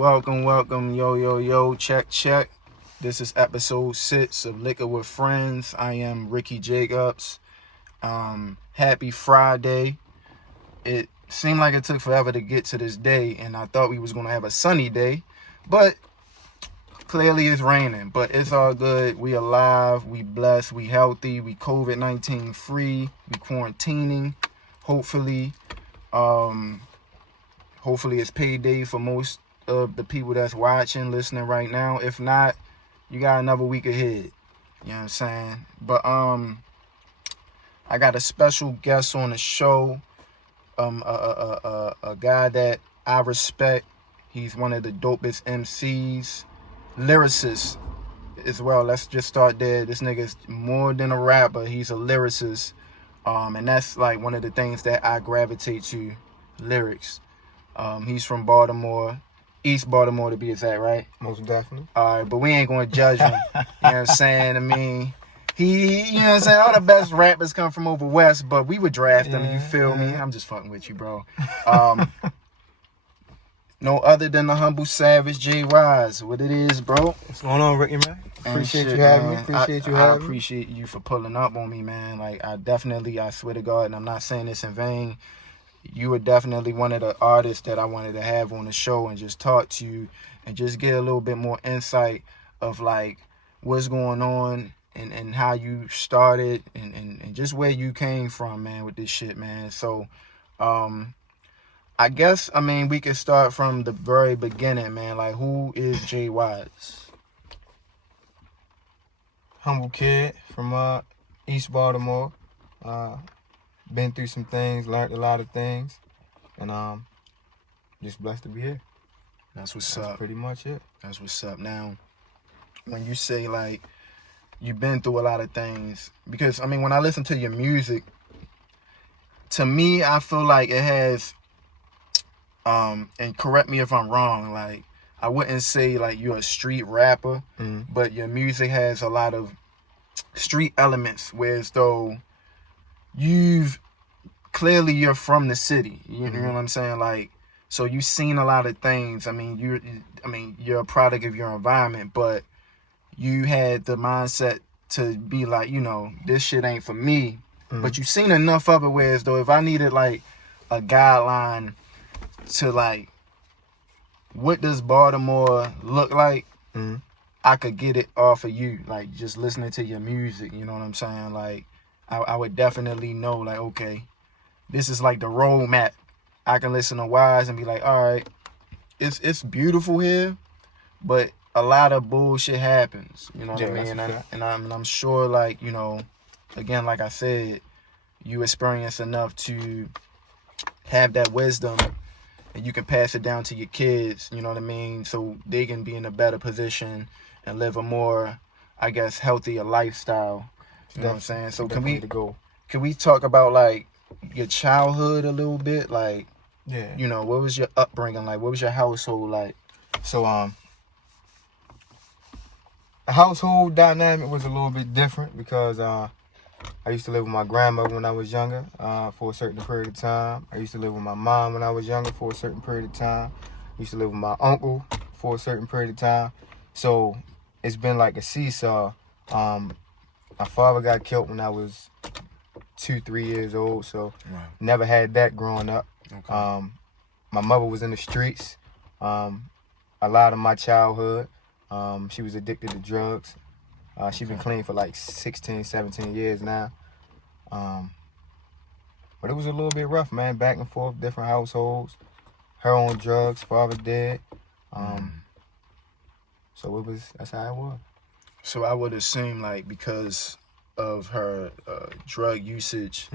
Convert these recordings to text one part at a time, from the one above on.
welcome, yo, check. This is episode 6 of Liquor with Friends. I am Rickie Jacobs. Happy Friday. It seemed like it took forever to get to this day, and I thought we was going to have a sunny day, but clearly it's raining. But it's all good. We alive, we blessed, we healthy, we COVID-19 free, we quarantining. Hopefully it's payday for most of the people that's watching, listening right now. If not, you got another week ahead. You know what I'm saying? But I got a special guest on the show. A guy that I respect. He's one of the dopest MCs, lyricists as well. Let's just start there. This nigga's more than a rapper. He's a lyricist. And that's like one of the things that I gravitate to, lyrics. He's from Baltimore, East Baltimore to be exact, right? Most definitely. All right, but we ain't gonna judge him. You know what I'm saying? I mean, you know what I'm saying? All the best rappers come from over west, but we would draft him. You feel me? I'm just fucking with you, bro. No other than the humble savage, Jay Wyse. What it is, bro? What's going on, Rickie, man? Appreciate you having me. I appreciate you for pulling up on me, man. Like, I swear to God, and I'm not saying this in vain, you were definitely one of the artists that I wanted to have on the show and just talk to you and just get a little bit more insight of, like, what's going on and how you started and just where you came from, man, with this shit, man. So, I guess, we could start from the very beginning, man. Like, who is Jay Wyse? Humble kid from East Baltimore. Been through some things, learned a lot of things, and just blessed to be here. That's what's That's up. pretty much it. That's what's up. Now, when you say, like, you've been through a lot of things, because, when I listen to your music, to me, I feel like it has, and correct me if I'm wrong, like, I wouldn't say, like, you're a street rapper, but your music has a lot of street elements, whereas though you're from the city. You know what I'm saying? Like, so you've seen a lot of things. You're a product of your environment, but you had the mindset to be like, this shit ain't for me. But you've seen enough of it, whereas though if I needed like a guideline to like, what does Baltimore look like? I could get it off of you, like just listening to your music. You know what I'm saying? Like, I would definitely know, like, okay, this is like the roadmap. I can listen to Wyse and be like, all right, it's beautiful here, but a lot of bullshit happens. You know what I mean? And I'm sure, like, again, like I said, you experience enough to have that wisdom, and you can pass it down to your kids. You know what I mean? So they can be in a better position and live a more, I guess, healthier lifestyle. You know what I'm saying? So can we talk about like your childhood a little bit? Like, what was your upbringing like? What was your household like? So the household dynamic was a little bit different because I used to live with my grandmother when I was younger for a certain period of time. I used to live with my mom when I was younger for a certain period of time. I used to live with my uncle for a certain period of time. So it's been like a seesaw. My father got killed when I was 2-3 years old, so never had that growing up. Okay. My mother was in the streets a lot of my childhood. She was addicted to drugs. She's been clean for like 16, 17 years now. But it was a little bit rough, man. Back and forth, different households. Her on drugs, father dead. So that's how it was. So I would assume, like, because of her drug usage,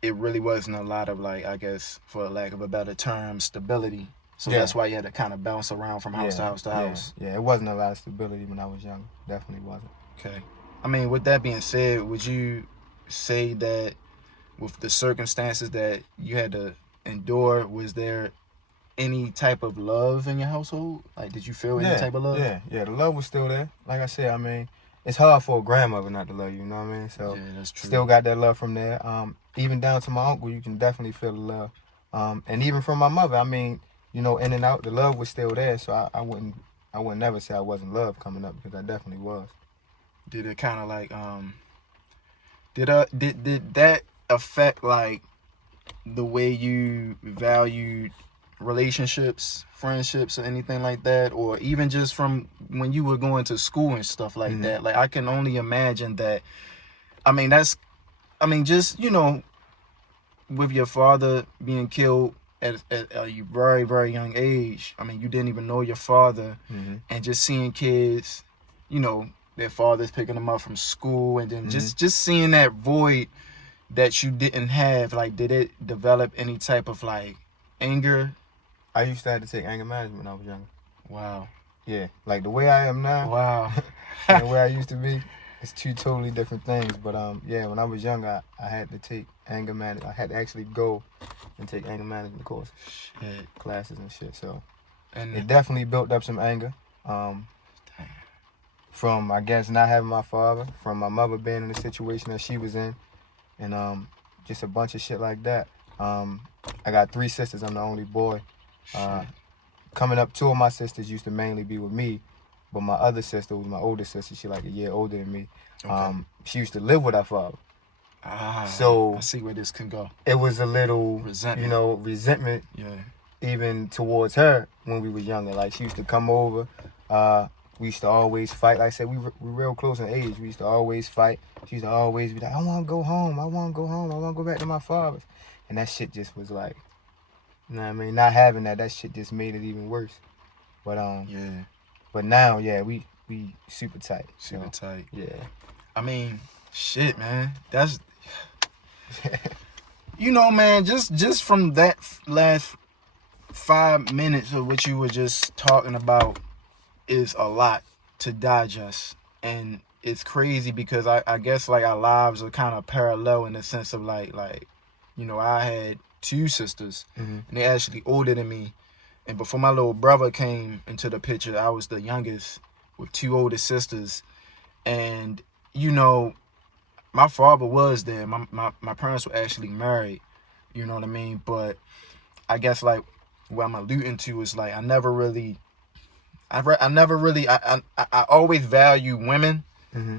it really wasn't a lot of, like, I guess, for lack of a better term, stability. So that's why you had to kind of bounce around from house to house to house. Yeah, it wasn't a lot of stability when I was young. Definitely wasn't. Okay. With that being said, would you say that with the circumstances that you had to endure, was there any type of love in your household? Like, did you feel any type of love? Yeah, the love was still there. Like I said, it's hard for a grandmother not to love you, you know what I mean? So yeah, that's true. Still got that love from there. Even down to my uncle, you can definitely feel the love. And even from my mother, you know, in and out, the love was still there. So I wouldn't never say I wasn't loved coming up, because I definitely was. Did it kind of like did that affect like the way you valued relationships, friendships, or anything like that, or even just from when you were going to school and stuff like that? Like, I can only imagine that. I mean, just, you know, with your father being killed at a very, very young age. I mean, you didn't even know your father, and just seeing kids, you know, their fathers picking them up from school, and then just seeing that void that you didn't have. Like, did it develop any type of like anger? I used to have to take anger management when I was younger. Wow. Yeah, like the way I am now. Wow. And the way I used to be, it's two totally different things. But yeah, when I was younger, I had to take anger management. I had to actually go and take anger management courses, classes and shit. So it definitely built up some anger. From, I guess, not having my father, from my mother being in the situation that she was in, and just a bunch of shit like that. I got 3 sisters. I'm the only boy. Coming up, 2 of my sisters used to mainly be with me, but my other sister was my older sister. She like a year older than me. Okay. She used to live with her father. So I see where this can go. It was a little resentment, you know, even towards her when we were younger. Like, she used to come over. We used to always fight. Like I said, we real close in age. We used to always fight. She used to always be like, I want to go home. I want to go home. I want to go back to my father's. And that shit just was like, you know what I mean? Not having that shit just made it even worse. But but now, we super tight. Super tight. Yeah. I mean, shit, man. That's you know, man, just from that last 5 minutes of what you were just talking about is a lot to digest. And it's crazy because I guess like our lives are kind of parallel in the sense of like you know, I had 2 sisters, and they're actually older than me. And before my little brother came into the picture, I was the youngest with 2 older sisters. And, you know, my father was there. My parents were actually married, you know what I mean? But I guess like what I'm alluding to is like I always value women.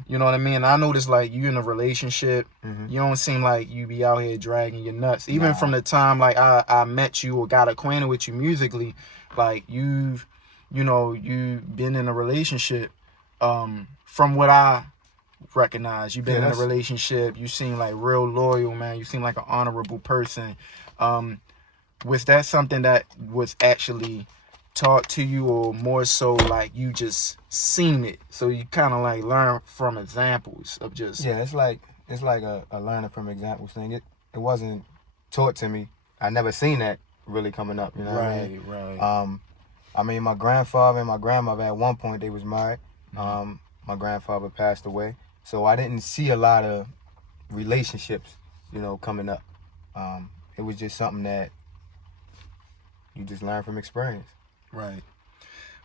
You know what I mean? I noticed like you in a relationship, you don't seem like you be out here dragging your nuts. Even from the time like I met you or got acquainted with you musically, like you've been in a relationship. From what I recognize, you've been in a relationship. You seem like real loyal, man. You seem like an honorable person. Was that something that was actually taught to you, or more so like you just seen it, so you kind of like learn from examples of just it's like a learning from examples thing. It wasn't taught to me. I never seen that really coming up, you know what I mean? Right. I mean, my grandfather and my grandmother at one point, they was married. My grandfather passed away, so I didn't see a lot of relationships, you know, coming up. It was just something that you just learn from experience. Right.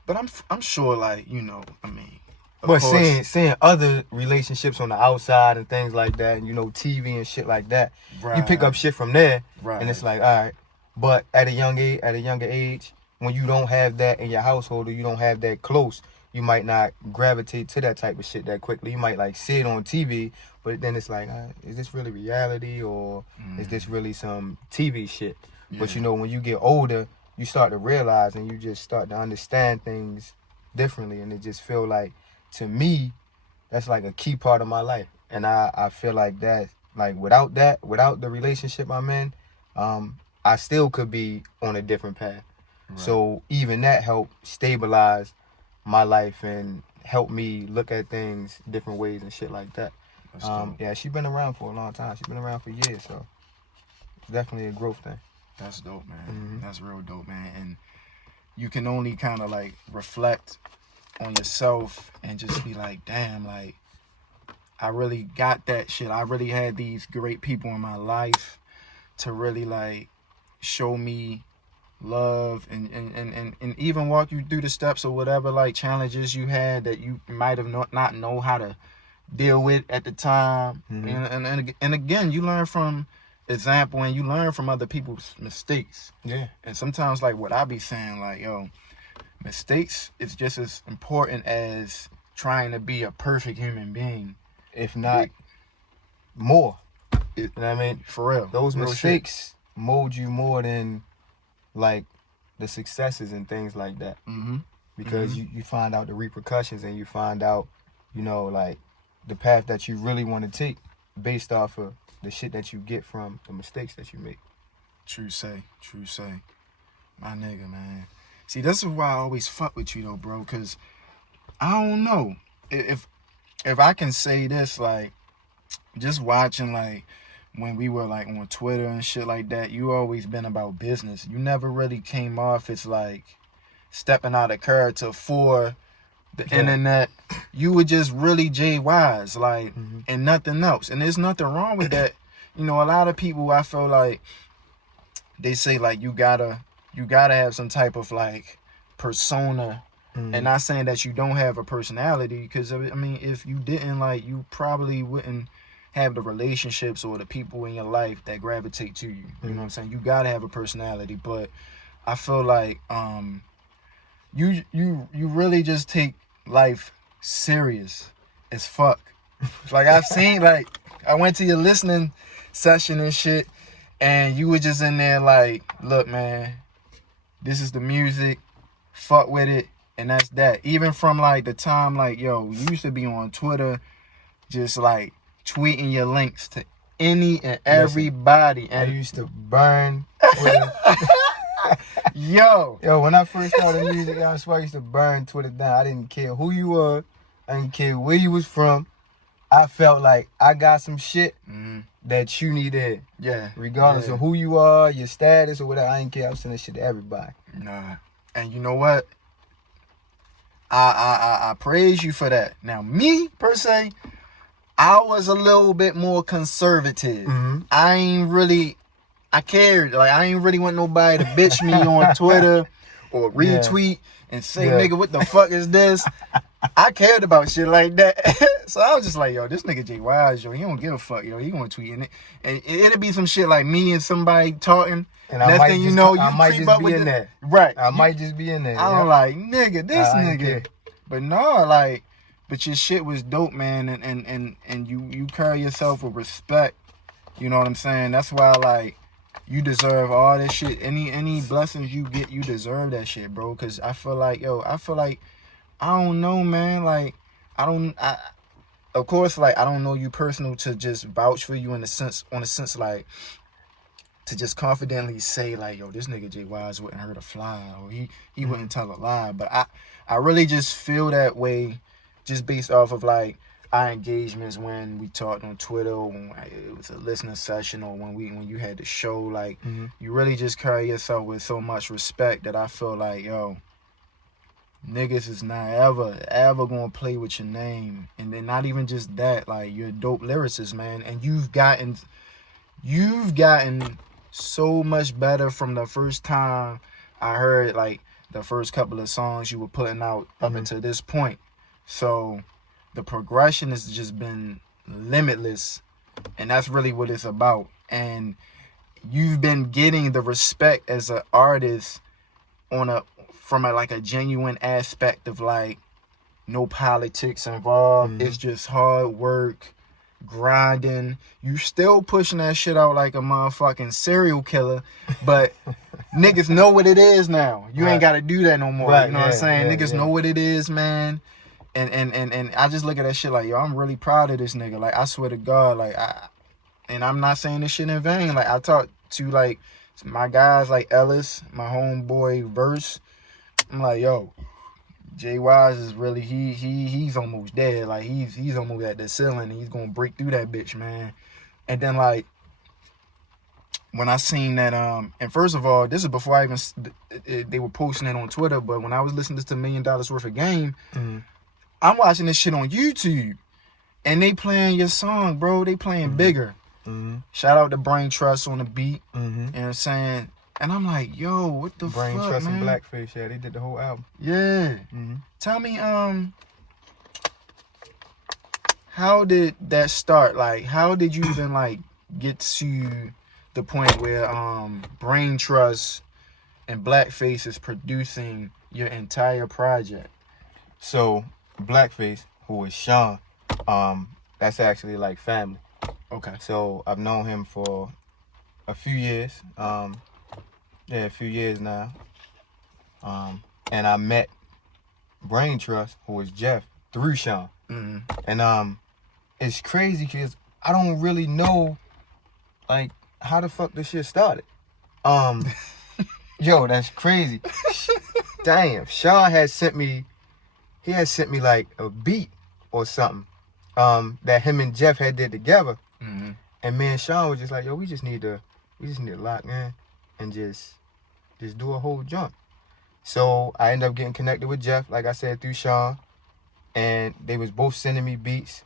But I'm sure, like, you know, I mean, but seeing other relationships on the outside and things like that, and, you know, TV and shit like that, you pick up shit from there, and it's like, all right. But at a younger age, when you don't have that in your household, or you don't have that close, you might not gravitate to that type of shit that quickly. You might like see it on TV, but then it's like, is this really reality, or is this really some TV shit? Yeah. But you know, when you get older, you start to realize, and you just start to understand things differently, and it just feel like, to me, that's like a key part of my life. And I feel like that, like without the relationship I'm in, I still could be on a different path. Right. So even that helped stabilize my life and help me look at things different ways and shit like that. She's been around for a long time. She's been around for years, so it's definitely a growth thing. That's dope, man. That's real dope, man. And you can only kind of like reflect on yourself and just be like, damn, like I really got that shit. I really had these great people in my life to really like show me love and even walk you through the steps or whatever like challenges you had that you might have not know how to deal with at the time. And again, you learn from example, and you learn from other people's mistakes. Yeah. And sometimes, like, what I be saying, like, yo, mistakes is just as important as trying to be a perfect human being. If not more. You know what I mean? For real. Those Real mistakes mold you more than, like, the successes and things like that. Mm-hmm. Because you find out the repercussions, and you find out, you know, like, the path that you really want to take based off of the shit that you get from the mistakes that you make. True say. My nigga, man. See, this is why I always fuck with you, though, bro, because I don't know. If I can say this, like, just watching, like, when we were, like, on Twitter and shit like that, you always been about business. You never really came off as, like, stepping out of character for the internet. You were just really Jay Wyse, like, and nothing else. And there's nothing wrong with that. You know, a lot of people, I feel like, they say, like, you gotta have some type of, like, persona. And not saying that you don't have a personality, because, I mean, if you didn't, like, you probably wouldn't have the relationships or the people in your life that gravitate to you. You know what I'm saying? You gotta have a personality. But I feel like you really just take life serious as fuck. Like, I've seen, like, I went to your listening session and shit, and you were just in there like, look, man, this is the music, fuck with it, and that's that. Even from, like, the time, like, yo, you used to be on Twitter just, like, tweeting your links to any and everybody. I And used to burn Twitter. Yo, when I first started music, I used to burn Twitter down. I didn't care who you were. I didn't care where you was from. I felt like I got some shit that you needed. Yeah. Regardless of who you are, your status, or whatever. I didn't care. I was sending shit to everybody. Nah. And you know what? I praise you for that. Now, me, per se, I was a little bit more conservative. I cared. Like, I ain't really want nobody to bitch me on Twitter or retweet and say, nigga, what the fuck is this? I cared about shit like that. So I was just like, yo, this nigga Jay Wyse, yo, he don't give a fuck, yo. He gonna tweet in it. And it'll be some shit like me and somebody talking. And next thing you know, you might creep just up be with in there. Right. I might just be in there. I'm like, nigga, this nigga. Care. But no, like, but your shit was dope, man, and you carry yourself with respect. You know what I'm saying? That's why, like, you deserve all this shit. Any blessings you get, you deserve that shit, bro. Cause I feel like, I don't know, man. Like, of course, like, I don't know you personal to just vouch for you on a sense, like, to just confidently say, like, yo, this nigga Jay Wyse wouldn't hurt a fly, or he wouldn't tell a lie. But I really just feel that way, just based off of, like, our engagements when we talked on Twitter, or when it was a listening session, or when you had the show. Like, you really just carry yourself with so much respect that I feel like, yo, niggas is not ever gonna play with your name. And then not even just that, like, you're a dope lyricist, man, and you've gotten so much better from the first time I heard, like, the first couple of songs you were putting out up until this point. So the progression has just been limitless, and that's really what it's about. And you've been getting the respect as an artist from a genuine aspect of, like, no politics involved. It's just hard work, grinding. You still pushing that shit out like a motherfucking serial killer, but niggas know what it is now. You ain't got to do that no more. You know what I'm saying? Niggas know what it is, man. And I just look at that shit like, yo, I'm really proud of this nigga. Like, I swear to God, like, and I'm not saying this shit in vain. Like, I talked to, like, my guys like Ellis, my homeboy Verse. I'm like, yo, Jay Wyse is really, he's almost dead. Like, he's almost at the ceiling. He's gonna break through that bitch, man. And then, like, when I seen that, and first of all, this is before I even, they were posting it on Twitter, but when I was listening to $1 Million Worth of Game, I'm watching this shit on YouTube, and they playing your song, bro. They playing Bigger. Shout out to Brain Trust on the beat. You know what I'm saying? And I'm like, yo, what the Brain fuck, Trust man? and Blackface, they did the whole album. Yeah. Tell me, how did that start? Like, how did you even, like, get to the point where Brain Trust and Blackface is producing your entire project? So Blackface, who is Sean, that's actually like family. Okay. So I've known him for a few years. A few years now. And I met Brain Trust, who is Jeff, through Sean. Mm-hmm. And it's crazy because I don't really know like how the fuck this shit started. Yo, that's crazy. Damn, Sean had sent me like a beat or something that him and Jeff had did together. Mm-hmm. And me and Sean was just like, yo, we just need to lock in and just do a whole jump. So I ended up getting connected with Jeff, like I said, through Sean, and they was both sending me beats,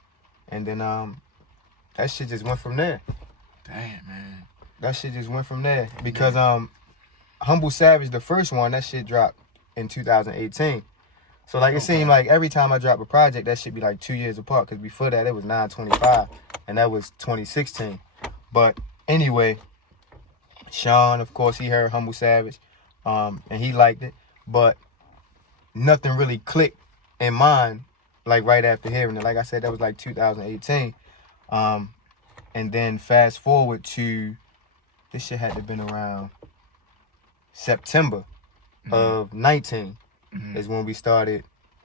and then that shit just went from there. Damn, man. That shit just went from there because Humble Savage, the first one, that shit dropped in 2018. So like it seemed like every time I drop a project, that should be like 2 years apart. Because before that, it was 925, and that was 2016. But anyway, Sean, of course, he heard Humble Savage, and he liked it. But nothing really clicked in mine, like right after hearing it. Like I said, that was like 2018. And then fast forward to, this shit had to have been around September of 19 is when we started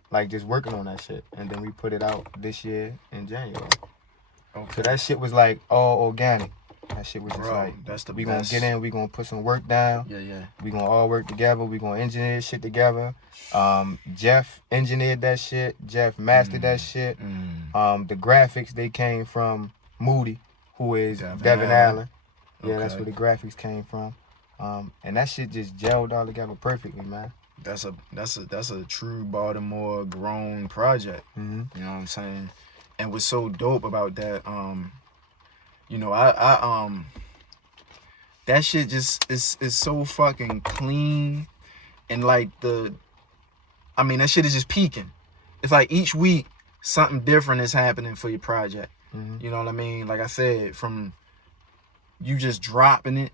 like just working on that shit. And then we put it out this year in January. Okay. So that shit was like all organic. That shit was just that's the we best. gonna get in, we gonna put some work down. Yeah. We gonna all work together. We gonna engineer shit together. Jeff engineered that shit. Jeff mastered that shit. The graphics, they came from Moody, who is Devin Allen. Yeah, that's where the graphics came from. And that shit just gelled all together perfectly, man. That's a true Baltimore grown project. Mm-hmm. You know what I'm saying? And what's so dope about that, you know, I that shit just is so fucking clean, and like that shit is just peaking. It's like each week something different is happening for your project. Mm-hmm. You know what I mean? Like I said, from you just dropping it,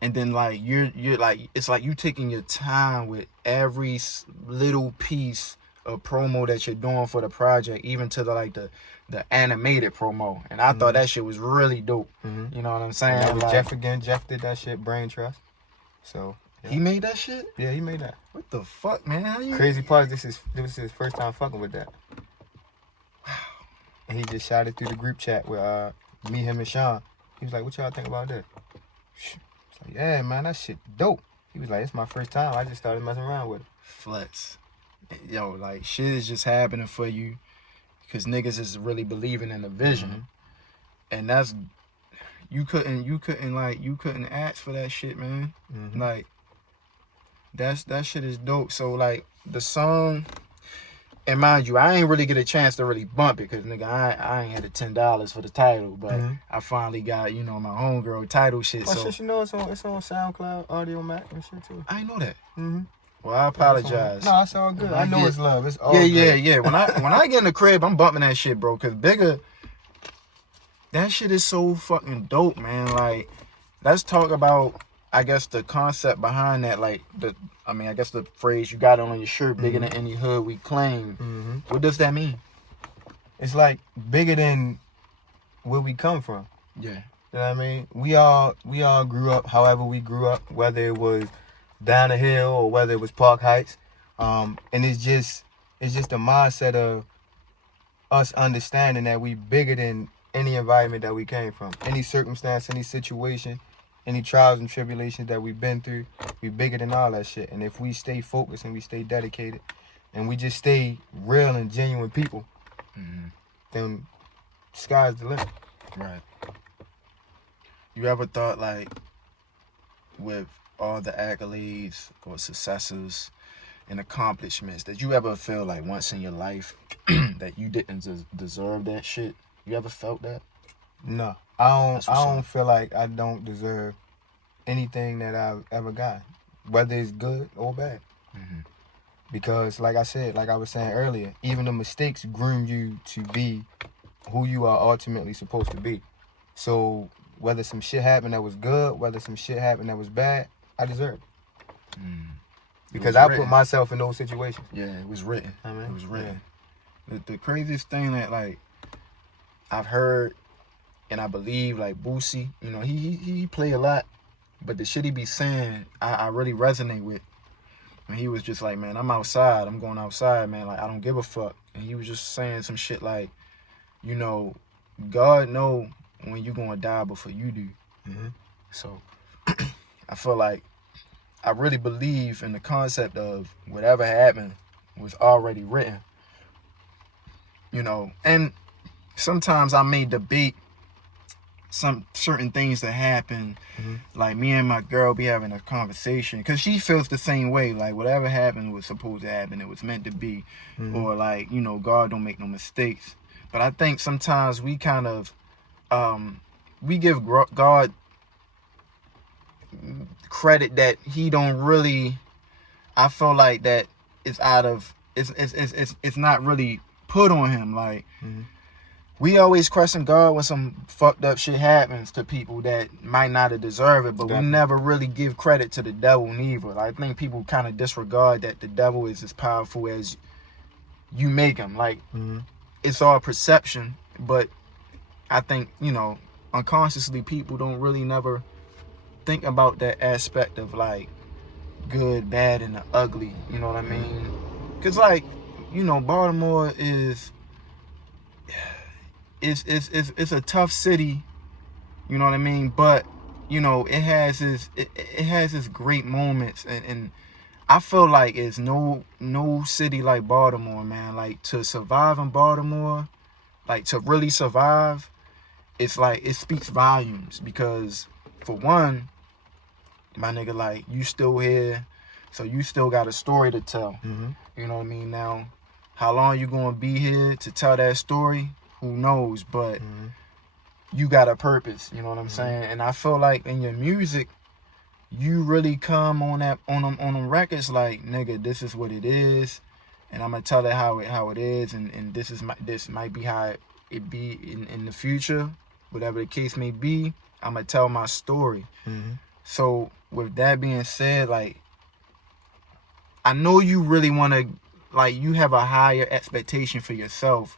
and then like you're like, it's like you taking your time with every little piece of promo that you're doing for the project, even to the animated promo. And I thought that shit was really dope. Mm-hmm. You know what I'm saying? And that was like, Jeff again. Jeff did that shit, Brain Trust. So yeah. He made that shit? Yeah, he made that. What the fuck, man? How you... Crazy part is this was his first time fucking with that. And he just shouted through the group chat with me, him, and Sean. He was like, "What y'all think about that?" It's like, "Yeah, man, that shit dope." He was like, "It's my first time. I just started messing around with it." Flex. Yo, like shit is just happening for you because niggas is really believing in the vision. Mm-hmm. And that's you couldn't ask for that shit, man. Mm-hmm. Like that shit is dope. So like the song, and mind you, I ain't really get a chance to really bump it because nigga, I ain't had the $10 for the title, but I finally got, you know, my homegirl title shit. Oh, so shit, you know it's on SoundCloud, Audio Mac and shit too. I ain't know that. Mm-hmm. Well, I apologize. No, it's all good. I know it's love. It's all good. Yeah. When I get in the crib, I'm bumping that shit, bro. Cause Bigger, that shit is so fucking dope, man. Like, let's talk about, I guess, the concept behind that. Like, I guess the phrase you got on your shirt, bigger than any hood we claim. Mm-hmm. What does that mean? It's like bigger than where we come from. Yeah. You know what I mean? We all grew up however we grew up, whether it was down the hill or whether it was Park Heights. And it's just the mindset of us understanding that we bigger than any environment that we came from. Any circumstance, any situation, any trials and tribulations that we've been through, we bigger than all that shit. And if we stay focused and we stay dedicated and we just stay real and genuine people, then sky's the limit. Right. You ever thought, like, with all the accolades or successes and accomplishments, did you ever feel like once in your life that you didn't deserve that shit? You ever felt that? No. I don't feel like I don't deserve anything that I've ever gotten, whether it's good or bad. Mm-hmm. Because like I said, like I was saying earlier, even the mistakes groom you to be who you are ultimately supposed to be. So whether some shit happened that was good, whether some shit happened that was bad, I deserve it. Because I put myself in those situations. Yeah, it was written. I mean, it was written. Yeah. The craziest thing that like I've heard and I believe like Boosie, you know, he play a lot, but the shit he be saying, I really resonate with. And he was just like, man, I'm outside. I'm going outside, man. Like, I don't give a fuck. And he was just saying some shit like, you know, God know when you gonna die before you do. So I feel like I really believe in the concept of whatever happened was already written. You know, and sometimes I may debate some certain things that happen. Like me and my girl be having a conversation because she feels the same way. Like whatever happened was supposed to happen. It was meant to be. Or like, you know, God don't make no mistakes. But I think sometimes we kind of, we give God credit that he don't really, I feel like that it's out of, it's not really put on him. Like, we always question God when some fucked up shit happens to people that might not have deserved it, but we never really give credit to the devil neither. I think people kind of disregard that the devil is as powerful as you make him. Like, it's all perception, but I think, you know, unconsciously people don't really never think about that aspect of like good, bad, and the ugly. You know what I mean? Because like, you know, Baltimore is... It's a tough city, you know what I mean? But, you know, it has its great moments, and I feel like it's no city like Baltimore, man. Like, to survive in Baltimore, like to really survive, it's like it speaks volumes. Because for one, my nigga, like, you still here, so you still got a story to tell. You know what I mean? Now, how long you gonna be here to tell that story? Who knows? But you got a purpose, you know what I'm saying? And I feel like in your music, you really come on them records like, nigga, this is what it is, and I'm gonna tell it how it is, and this might be how it be in the future, whatever the case may be. I'm gonna tell my story. So with that being said, like, I know you really wanna, like, you have a higher expectation for yourself.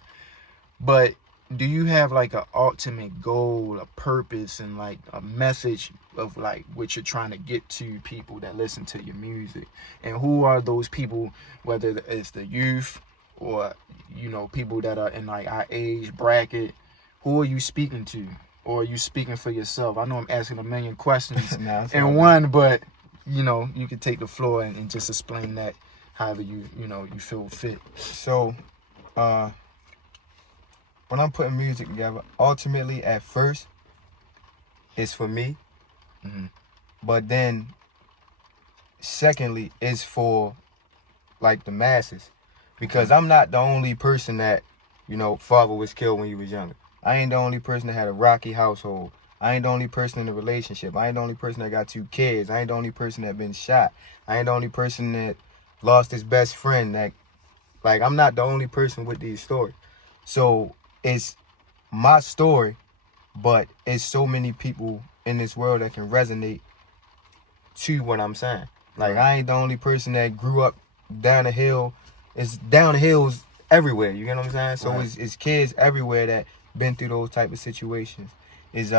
But do you have like an ultimate goal, a purpose, and like a message of like what you're trying to get to people that listen to your music? And who are those people, whether it's the youth or, you know, people that are in like our age bracket? Who are you speaking to? Or are you speaking for yourself? I know I'm asking a million questions in one, but, you know, you can take the floor and just explain that however you feel fit. So, when I'm putting music together, ultimately at first, it's for me. But then, secondly, it's for like the masses. Because I'm not the only person that, you know, father was killed when he was younger. I ain't the only person that had a rocky household. I ain't the only person in a relationship. I ain't the only person that got 2 kids. I ain't the only person that been shot. I ain't the only person that lost his best friend. That, like, I'm not the only person with these stories. So it's my story, but it's so many people in this world that can resonate to what I'm saying. Like, I ain't the only person that grew up down the hill. It's down the hills everywhere, you get what I'm saying? So it's kids everywhere that been through those type of situations. It's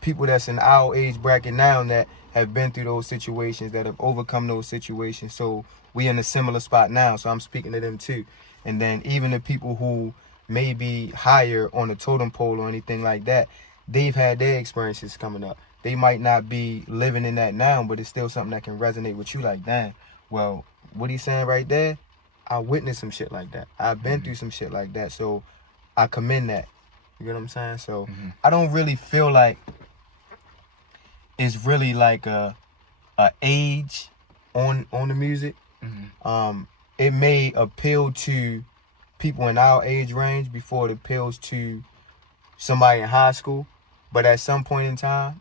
people that's in our age bracket now that have been through those situations, that have overcome those situations. So we in a similar spot now, so I'm speaking to them too. And then even the people who may be higher on the totem pole or anything like that, they've had their experiences coming up. They might not be living in that now, but it's still something that can resonate with you. Like, damn, well, what he's saying right there, I witnessed some shit like that. I've been through some shit like that, so I commend that. You get what I'm saying? So I don't really feel like it's really like a age on the music. It may appeal to people in our age range before it appeals to somebody in high school, but at some point in time,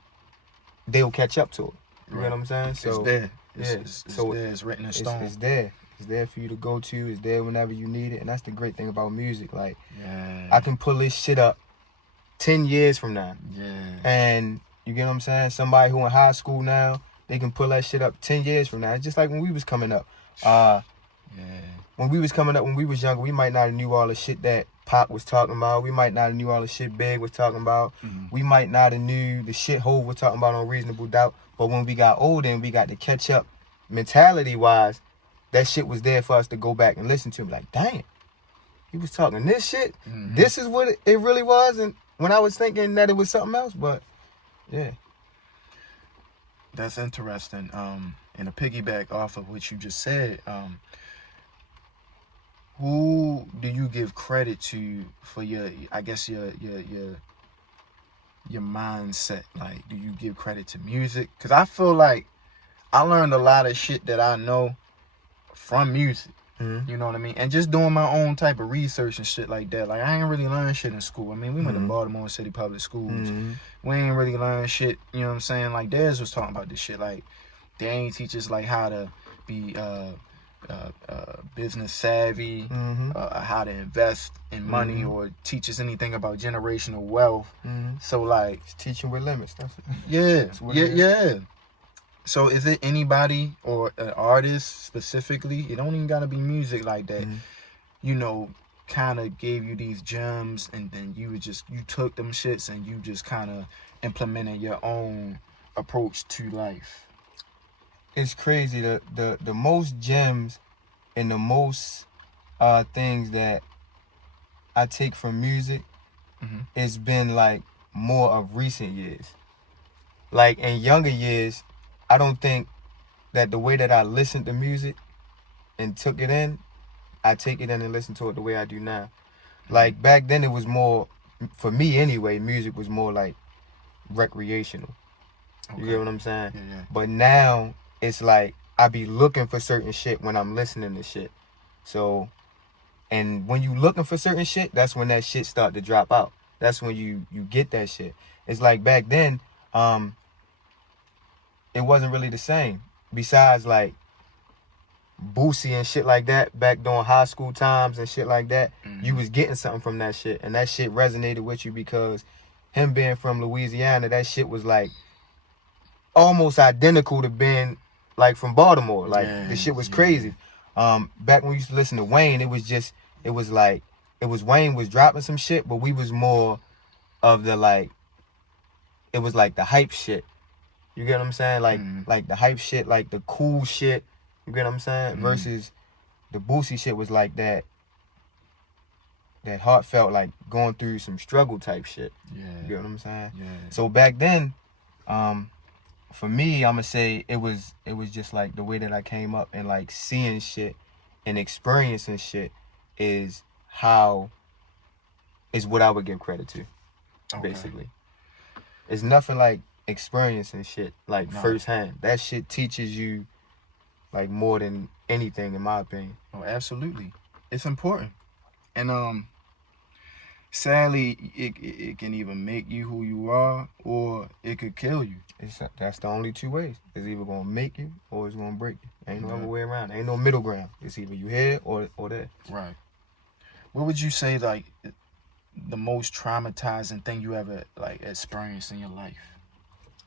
they'll catch up to it. You know what I'm saying? So it's there. It's there. It's written in stone. It's there. It's there for you to go to. It's there whenever you need it, and that's the great thing about music. Like, I can pull this shit up 10 years from now, and You get what I'm saying? Somebody who in high school now, they can pull that shit up 10 years from now. It's just like when we was coming up. Yeah. When we was coming up, when we was younger, we might not have knew all the shit that Pop was talking about. We might not have knew all the shit Big was talking about. We might not have knew the shit Hov was talking about on Reasonable Doubt. But when we got older and we got to catch up mentality-wise, that shit was there for us to go back and listen to. Like, damn, he was talking this shit. This is what it really was. And when I was thinking that it was something else, but yeah. That's interesting. And to piggyback off of what you just said, who do you give credit to for your mindset? Like, do you give credit to music? Because I feel like I learned a lot of shit that I know from music. You know what I mean? And just doing my own type of research and shit like that. Like, I ain't really learned shit in school. I mean, we went to Baltimore City Public Schools. We ain't really learned shit, you know what I'm saying? Like, Dez was talking about this shit. Like, they ain't teach us, like, how to be business savvy, how to invest in money, or teach us anything about generational wealth. So, like... It's teaching with limits. That's it. Yeah. So is it anybody or an artist specifically? It don't even gotta be music like that. You know, kind of gave you these gems, and then you took them shits and you just kind of implemented your own approach to life. It's crazy. The most gems and the most things that I take from music, it's been like more of recent years. Like in younger years, I don't think that the way that I listened to music and took it in, I take it in and listen to it the way I do now. Like back then it was more, for me anyway, music was more like recreational. You get what I'm saying? Yeah. But now it's like I be looking for certain shit when I'm listening to shit. So, and when you looking for certain shit, that's when that shit start to drop out. That's when you get that shit. It's like back then, it wasn't really the same. Besides like Boosie and shit like that, back during high school times and shit like that, you was getting something from that shit. And that shit resonated with you because him being from Louisiana, that shit was like almost identical to being like from Baltimore. Like the shit was crazy. Back when we used to listen to Wayne, it was Wayne was dropping some shit, but we was more of the like, it was like the hype shit. You get what I'm saying? Like the hype shit, like the cool shit. You get what I'm saying? Versus the Boosie shit was like that heartfelt, like going through some struggle type shit. Yeah. You get what I'm saying? Yeah. So back then, for me, I'ma say it was just like the way that I came up and like seeing shit and experiencing shit is what I would give credit to. Basically. It's nothing like experiencing shit like firsthand. That shit teaches you like more than anything, in my opinion. Oh, absolutely. It's important. And sadly, it can either make you who you are or it could kill you. That's the only two ways. It's either gonna make you or it's gonna break you. Ain't no other way around. Ain't no middle ground. It's either you here or there. Right. What would you say like the most traumatizing thing you ever like experienced in your life?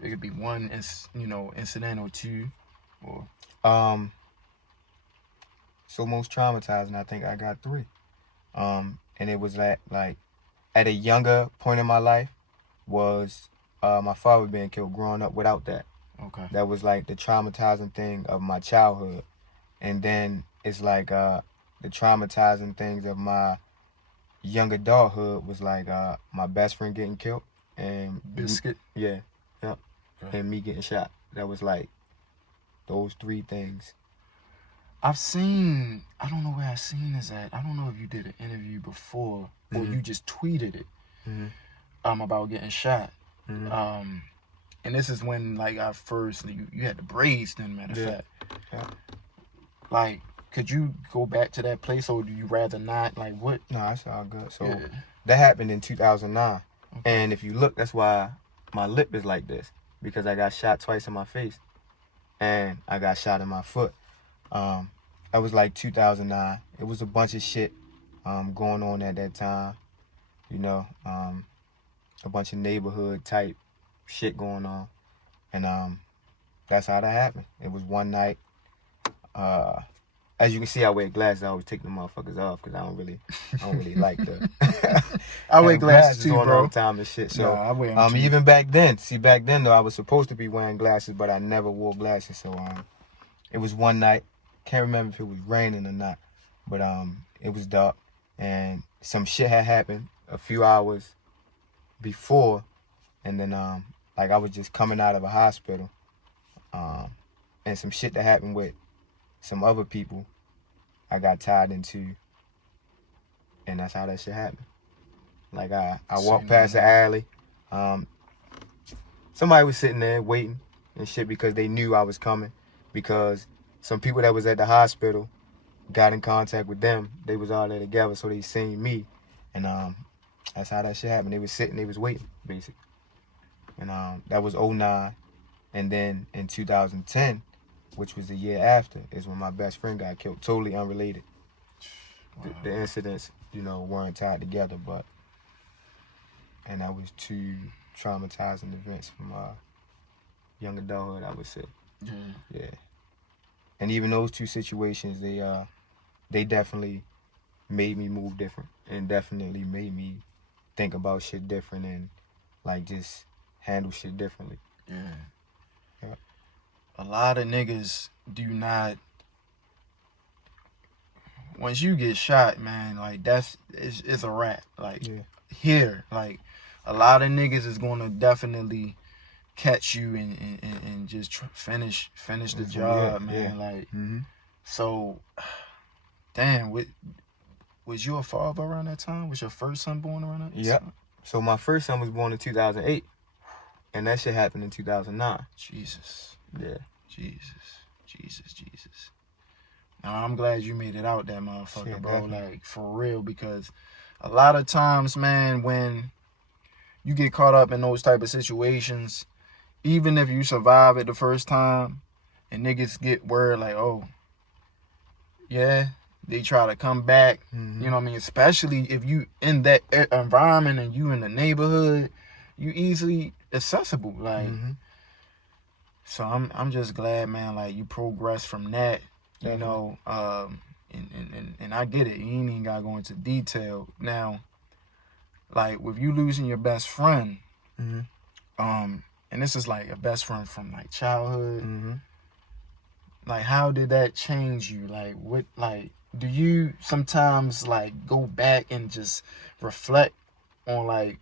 It could be one, incident or two, or so most traumatizing, I think I got 3. And it was like at a younger point in my life was my father being killed. Growing up without that. Okay. That was like the traumatizing thing of my childhood, and then it's like the traumatizing things of my young adulthood was like my best friend getting killed and Biscuit. Yep. Okay. And me getting shot. That was like those 3 things. I don't know where I seen this at. I don't know if you did an interview before or you just tweeted it about getting shot. And this is when like I first you had the braids then, matter of fact. Yeah. Like, could you go back to that place or do you rather not? Like what? No, that's all good. So that happened in 2009. Okay. And if you look, that's why my lip is like this. Because I got shot twice in my face. And I got shot in my foot. That was like 2009. It was a bunch of shit going on at that time. You know, a bunch of neighborhood type shit going on. And that's how that happened. It was one night. As you can see, I wear glasses. I always take the motherfuckers off because I don't really like the. I wear glasses too, on bro. all the time and shit. So I wear them too. even back then, though, I was supposed to be wearing glasses, but I never wore glasses. So it was one night. Can't remember if it was raining or not, but it was dark and some shit had happened a few hours before, and then like I was just coming out of a hospital, and some shit that happened with some other people I got tied into, and that's how that shit happened. Like I walked past the alley, somebody was sitting there waiting and shit because they knew I was coming, because some people that was at the hospital got in contact with them. They was all there together, so they seen me, and that's how that shit happened. They was sitting, they was waiting, basically. And that was 2009, and then in 2010, which was the year after, is when my best friend got killed. Totally unrelated. Wow. The incidents, weren't tied together, and that was two traumatizing events from young adulthood, I would say. Yeah. And even those two situations, they definitely made me move different, and definitely made me think about shit different, and like just handle shit differently. Yeah. A lot of niggas do not. Once you get shot, man, like it's a wrap. Like here, like a lot of niggas is gonna definitely catch you and just finish the job, man. Like so. Damn, was you a father around that time? Was your first son born around that time? Yep. So my first son was born in 2008, and that shit happened in 2009. Jesus. Yeah. Jesus. Now, I'm glad you made it out that motherfucker, shit, bro. Definitely. Like, for real, because a lot of times, man, when you get caught up in those type of situations, even if you survive it the first time, and niggas get word like, oh, yeah, they try to come back, you know what I mean? Especially if you in that environment and you in the neighborhood, you easily accessible, like. So I'm just glad, man, like you progress from that, you know, and I get it. You ain't even gotta go into detail. Now, like with you losing your best friend, and this is like a best friend from like childhood. Like, how did that change you? Like, what, like, do you sometimes like go back and just reflect on like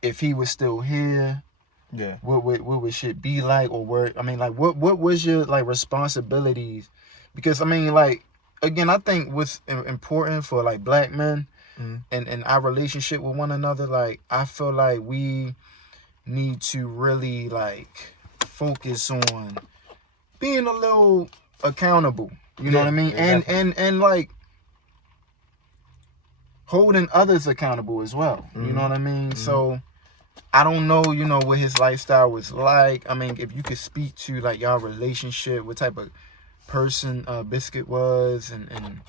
if he was still here? Yeah. What would shit be like, or where? I mean, like, what was your like responsibilities? Because I mean, like, again, I think what's important for like black men and our relationship with one another, like, I feel like we need to really like focus on being a little accountable. You know what I mean? And like holding others accountable as well. You know what I mean? So. I don't know, what his lifestyle was like. I mean, if you could speak to, like, y'all relationship, what type of person Biscuit was, and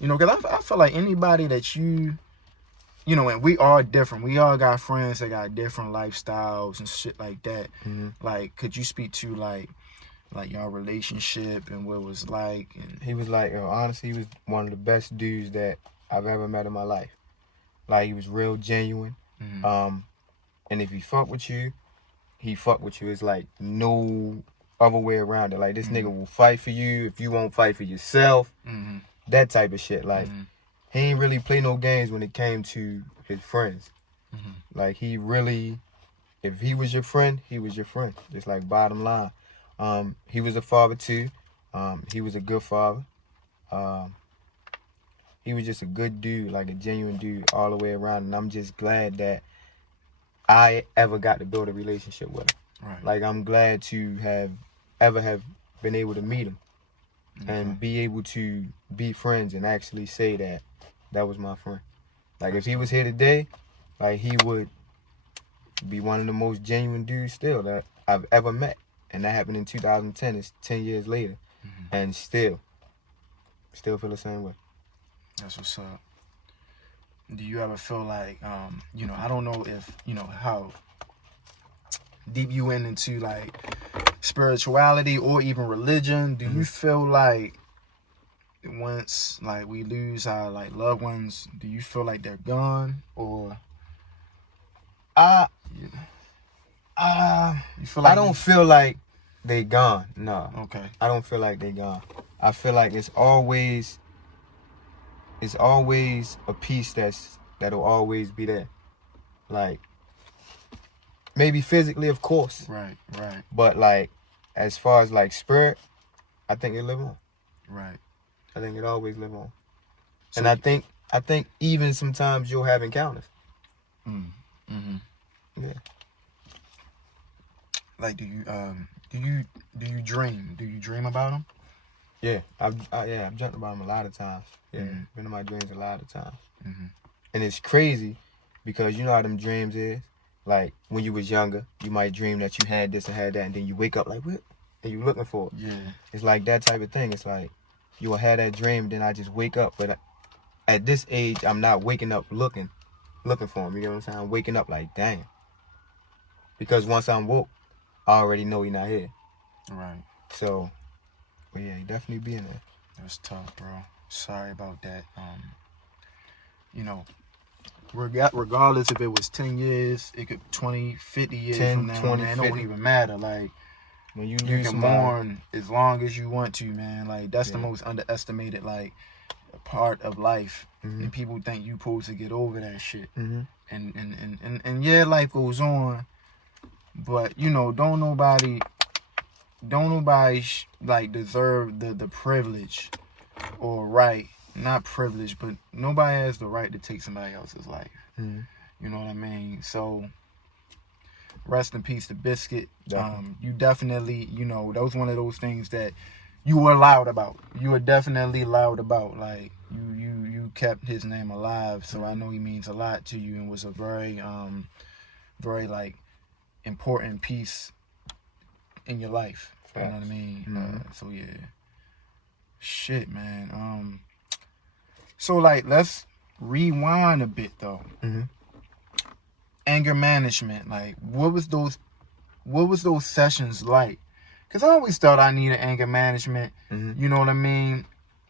because I feel like anybody that and we are different. We all got friends that got different lifestyles and shit like that. Like, could you speak to, like y'all relationship and what it was like? And he was like, honestly, he was one of the best dudes that I've ever met in my life. Like, he was real genuine. And if he fuck with you, he fuck with you. It's like no other way around it. Like, this nigga will fight for you if you won't fight for yourself. That type of shit. Like, he ain't really play no games when it came to his friends. Like, he really, if he was your friend, he was your friend. Just like bottom line. He was a father too. He was a good father. He was just a good dude, like a genuine dude all the way around. And I'm just glad that I ever got to build a relationship with him. Right. Like, I'm glad to have been able to meet him and be able to be friends and actually say that was my friend. Like, if he was here today, like, he would be one of the most genuine dudes still that I've ever met. And that happened in 2010. It's 10 years later. And still feel the same way. That's what's up. Do you ever feel like, I don't know if, how deep you into like spirituality or even religion, do you feel like once like we lose our like loved ones, do you feel like they're gone, or I you feel like I don't feel like they gone. No. Okay. I don't feel like they gone. I feel like it's always a piece that'll always be there. Like maybe physically, of course. Right. But like as far as like spirit, I think it live on. Right. I think it always live on. So, and I think even sometimes you'll have encounters. Yeah. Like, do you dream? Do you dream about them? Yeah, I've dreamt about them a lot of times. Yeah, been in my dreams a lot of times. And it's crazy because you know how them dreams is. Like when you was younger, you might dream that you had this and had that, and then you wake up like, what? And you looking for it. Yeah. It's like that type of thing. It's like you will have that dream, then I just wake up. But at this age, I'm not waking up looking for him. You know what I'm saying? I'm waking up like, damn. Because once I'm woke, I already know he's not here. Right. So, but yeah, he definitely be in there. That's tough, bro. Sorry about that. You know, regardless if it was 10 years, it could 20, 50 years 10, from now, 20, man, it 50. don't even matter. Like, When you you can mourn as long as you want to, man. Like, that's the most underestimated, like, part of life. And people think you supposed to get over that shit. And yeah, life goes on. But, you know, don't nobody like deserve the privilege or right, not privilege, but nobody has the right to take somebody else's life. You know what I mean? So rest in peace to Biscuit. You definitely, you know, that was one of those things that you were loud about. You were definitely loud about. Like you kept his name alive. So I know he means a lot to you and was a very like important piece in your life. You know what I mean? So yeah. Shit, man. So like let's rewind a bit though. Anger management. Like what was those sessions like? Cause I always thought I needed anger management. You know what I mean?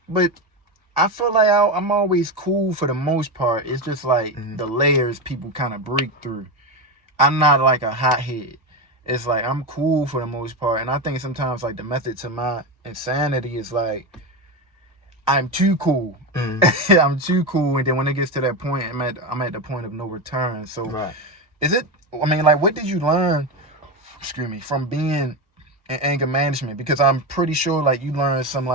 But I feel like I'm always cool for the most part. It's just like the layers people kind of break through. I'm not like a hothead. It's like I'm cool for the most part. And I think sometimes like the method to my insanity is like I'm too cool. I'm too cool. And then when it gets to that point, I'm at the point of no return. So is it, I mean, like what did you learn, from being in anger management? Because I'm pretty sure like you learned some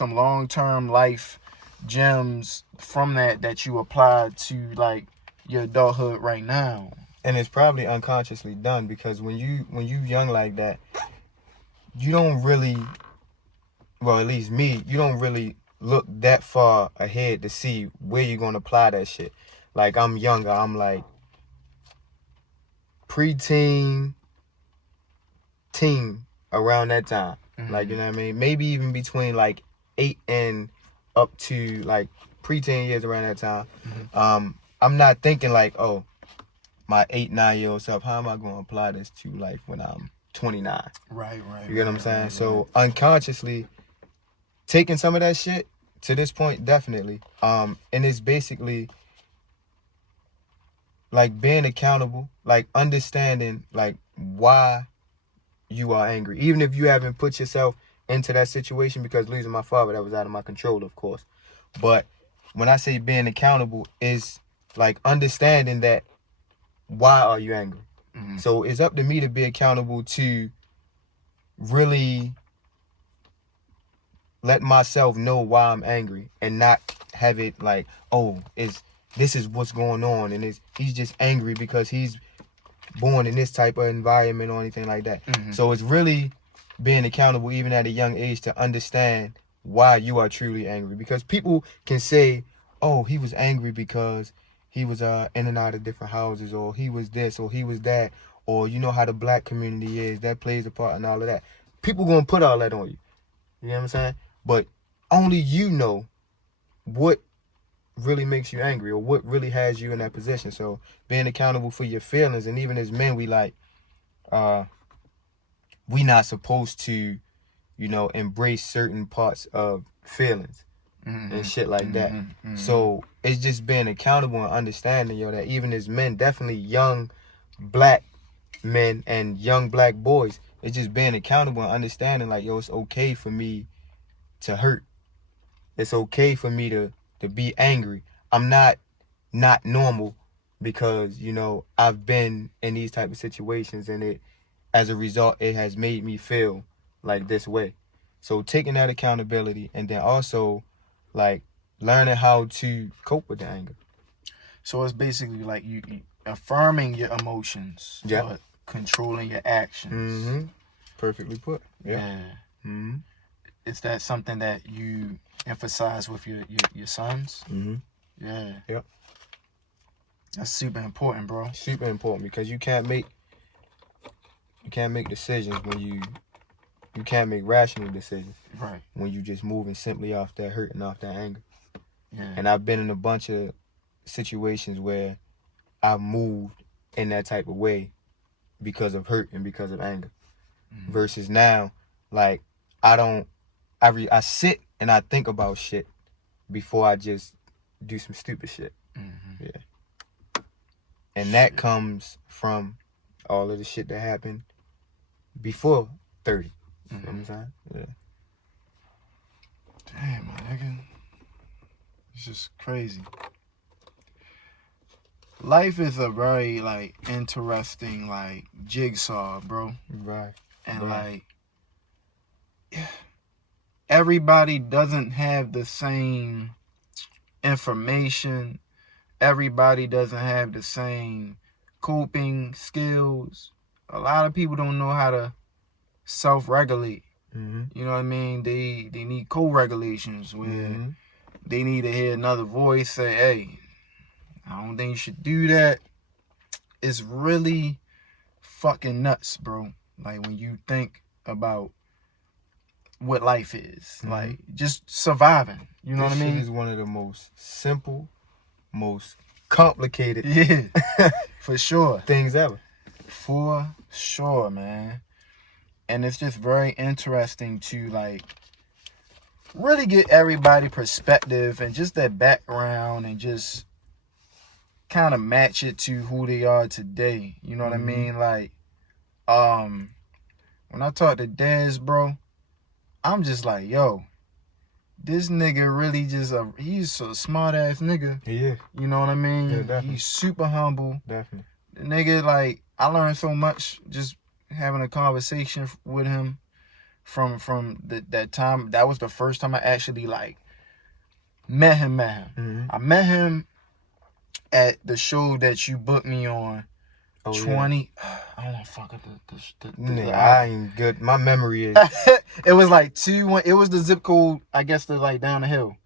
long-term life gems from that you apply to like your adulthood right now. And it's probably unconsciously done because when you young like that, you don't really, well at least me, you don't really look that far ahead to see where you're gonna apply that shit. Like I'm younger, I'm like preteen, teen around that time. Like you know what I mean? Maybe even between like 8 and up to like preteen years around that time. I'm not thinking like, oh, my 8-9-year-old self, how am I going to apply this to life when I'm 29? Right. You get what I'm saying? So unconsciously taking some of that shit to this point, definitely. And it's basically like being accountable, like understanding like why you are angry. Even if you haven't put yourself into that situation, because losing my father, that was out of my control, of course. But when I say being accountable is like understanding that why are you angry? So it's up to me to be accountable to really let myself know why I'm angry and not have it like, oh, this is what's going on and he's just angry because he's born in this type of environment or anything like that. So it's really being accountable even at a young age to understand why you are truly angry. Because people can say, oh, he was angry because he was in and out of different houses, or he was this, or he was that, or you know how the black community is, that plays a part in all of that. People gonna put all that on you. You know what I'm saying? But only you know what really makes you angry or what really has you in that position. So being accountable for your feelings, and even as men, we like, we not supposed to, you know, embrace certain parts of feelings and shit like that. So it's just being accountable and understanding, yo, that even as men, definitely young black men and young black boys, it's just being accountable and understanding, like, yo, it's okay for me to hurt. It's okay for me to be angry. I'm not normal because, you know, I've been in these type of situations, and it, as a result, it has made me feel like this way. So taking that accountability, and then also like learning how to cope with the anger. So it's basically like you affirming your emotions, but controlling your actions. Perfectly put. Yeah. Is that something that you emphasize with your sons? Yeah. Yep. That's super important, bro. Super important, because you can't make decisions when you can't make rational decisions. Right. When you just moving simply off that hurt and off that anger. Yeah. And I've been in a bunch of situations where I've moved in that type of way because of hurt and because of anger. Versus now, like, I sit and I think about shit before I just do some stupid shit. Yeah. And that comes from all of the shit that happened before 30. You know what I'm saying? Yeah. Damn, my nigga. It's just crazy. Life is a very, like, interesting, like, jigsaw, bro. Right. And, like, everybody doesn't have the same information. Everybody doesn't have the same coping skills. A lot of people don't know how to self-regulate. You know what I mean? They need co-regulations where they need to hear another voice say, hey, I don't think you should do that. It's really fucking nuts, bro. Like, when you think about what life is. Like, just surviving. You know what I mean? This shit is one of the most simple, most complicated for sure. things ever. For sure, man. And it's just very interesting to, like, really get everybody perspective and just their background and just kind of match it to who they are today. You know what I mean? Like, when I talk to Dez, bro, I'm just like, yo, this nigga really he's a smart ass nigga. He is. You know what I mean? Yeah, definitely. He's super humble. Definitely. The nigga, like, I learned so much just having a conversation with him from that time. That was the first time I actually, like, met him. I met him at the show that you booked me on. 20. Yeah. I don't know. Fuck it. I ain't good. My memory is. It was like 2-1. It was the zip code. I guess the, like, down the hill.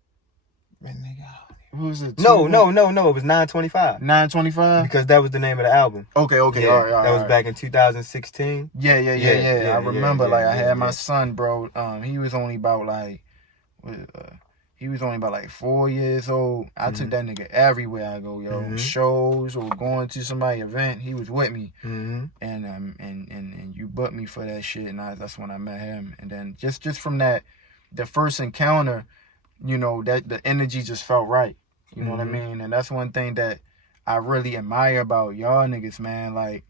Man, nigga. What was it? No. It was 925. 925. Because that was the name of the album. Okay. Yeah, all right. That was back in 2016. Yeah. I remember. I had my son, bro. He was only about like. He was only about like 4 years old. I took that nigga everywhere I go, yo. Shows or going to somebody's event. He was with me. And you booked me for that shit, and that's when I met him. And then just from that, the first encounter, you know, that the energy just felt right. You know what I mean? And that's one thing that I really admire about y'all niggas, man. Like,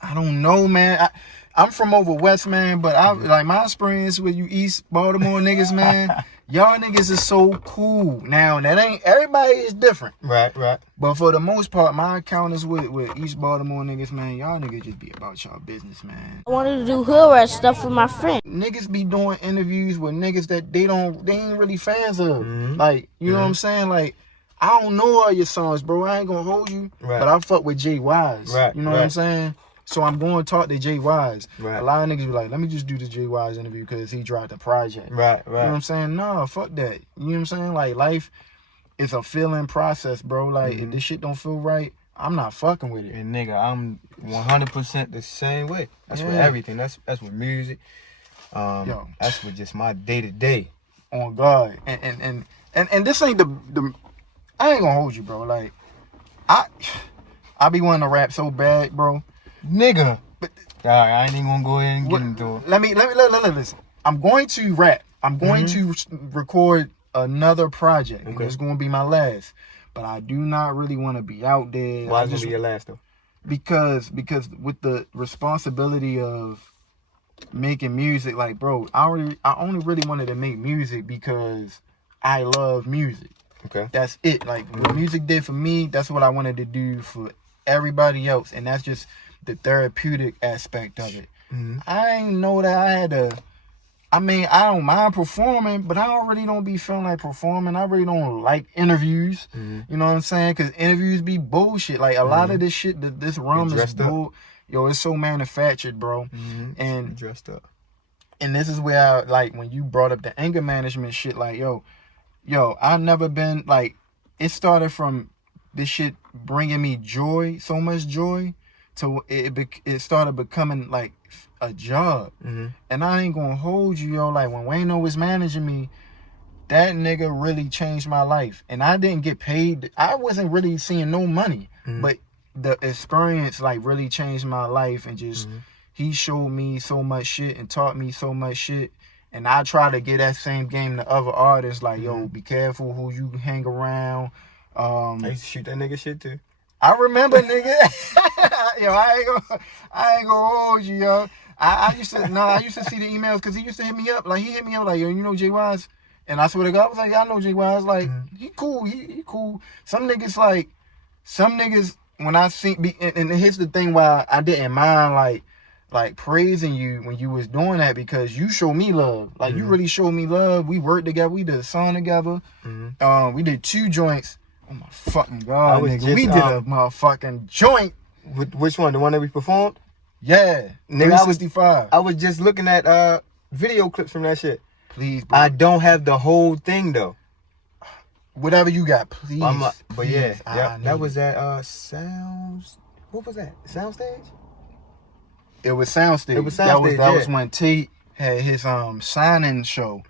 I don't know, man. I'm from over west, man, but like my experience with you East Baltimore niggas, man, y'all niggas is so cool. Now, that ain't, everybody is different. Right. But for the most part, my encounters with East Baltimore niggas, man, y'all niggas just be about y'all business, man. I wanted to do hood rat stuff with my friend. Niggas be doing interviews with niggas that they ain't really fans of. Like, you know what I'm saying? Like, I don't know all your songs, bro. I ain't gonna hold you. Right. But I fuck with Jay Wyse. Right. You know what I'm saying? So I'm going to talk to Jay Wyse. Right. A lot of niggas be like, let me just do the Jay Wyse interview because he dropped the project. Right. You know what I'm saying? No, fuck that. You know what I'm saying? Like, life is a feeling process, bro. Like, if this shit don't feel right, I'm not fucking with it. And nigga, I'm 100% the same way. That's with everything. That's with music. That's with just my day-to-day. On God. And this ain't the I ain't gonna hold you, bro. Like, I be wanting to rap so bad, bro. Nigga. But Alright, I ain't even gonna go ahead and get into it. let me listen. I'm going to rap. I'm going to record another project, and Okay. it's going to be my last. But I do not really want to be out there. Why is it gonna be your last though? Because with the responsibility of making music, like, bro, I only really wanted to make music because I love music. Okay. That's it. Like, what music did for me, that's what I wanted to do for everybody else, and that's just the therapeutic aspect of it. I ain't know that I had to. I mean, I don't mind performing, but I already don't be feeling like performing. I really don't like interviews. You know what I'm saying? Because interviews be bullshit. Like, a lot of this shit, this rum is bull. Yo, it's so manufactured, bro. And dressed up. And this is where I, like, when you brought up the anger management shit, like, yo, I've never been, like, it started from this shit bringing me joy, so much joy, to it started becoming, like, a job. And I ain't gonna hold you, yo, like, when Wayno was managing me, that nigga really changed my life. And I didn't get paid. I wasn't really seeing no money, but the experience, like, really changed my life. And just he showed me so much shit and taught me so much shit. And I try to get that same game to other artists, like, yo, be careful who you hang around. I used to shoot that nigga shit too. I remember, nigga. Yo, I ain't gonna hold you, yo. I used to see the emails because he used to hit me up. Like, he hit me up like, yo, you know Jay Wyse? And I swear to God, I was like, yeah, I know Jay Wyse. Like, he cool. He cool. Some niggas, when I see, and here's the thing why I didn't mind, like praising you when you was doing that, because you show me love. Like, you really showed me love. We worked together. We did a song together. We did 2 joints. Oh my fucking God, nigga. We did a motherfucking joint. Which one? The one that we performed? Yeah. Nigga, 365. I was just looking at video clips from that shit. Please, bro. I don't have the whole thing though. Whatever you got, please. But yeah, that was at Sounds. What was that? Soundstage? It was Soundstage. That was when Tate had his signing show.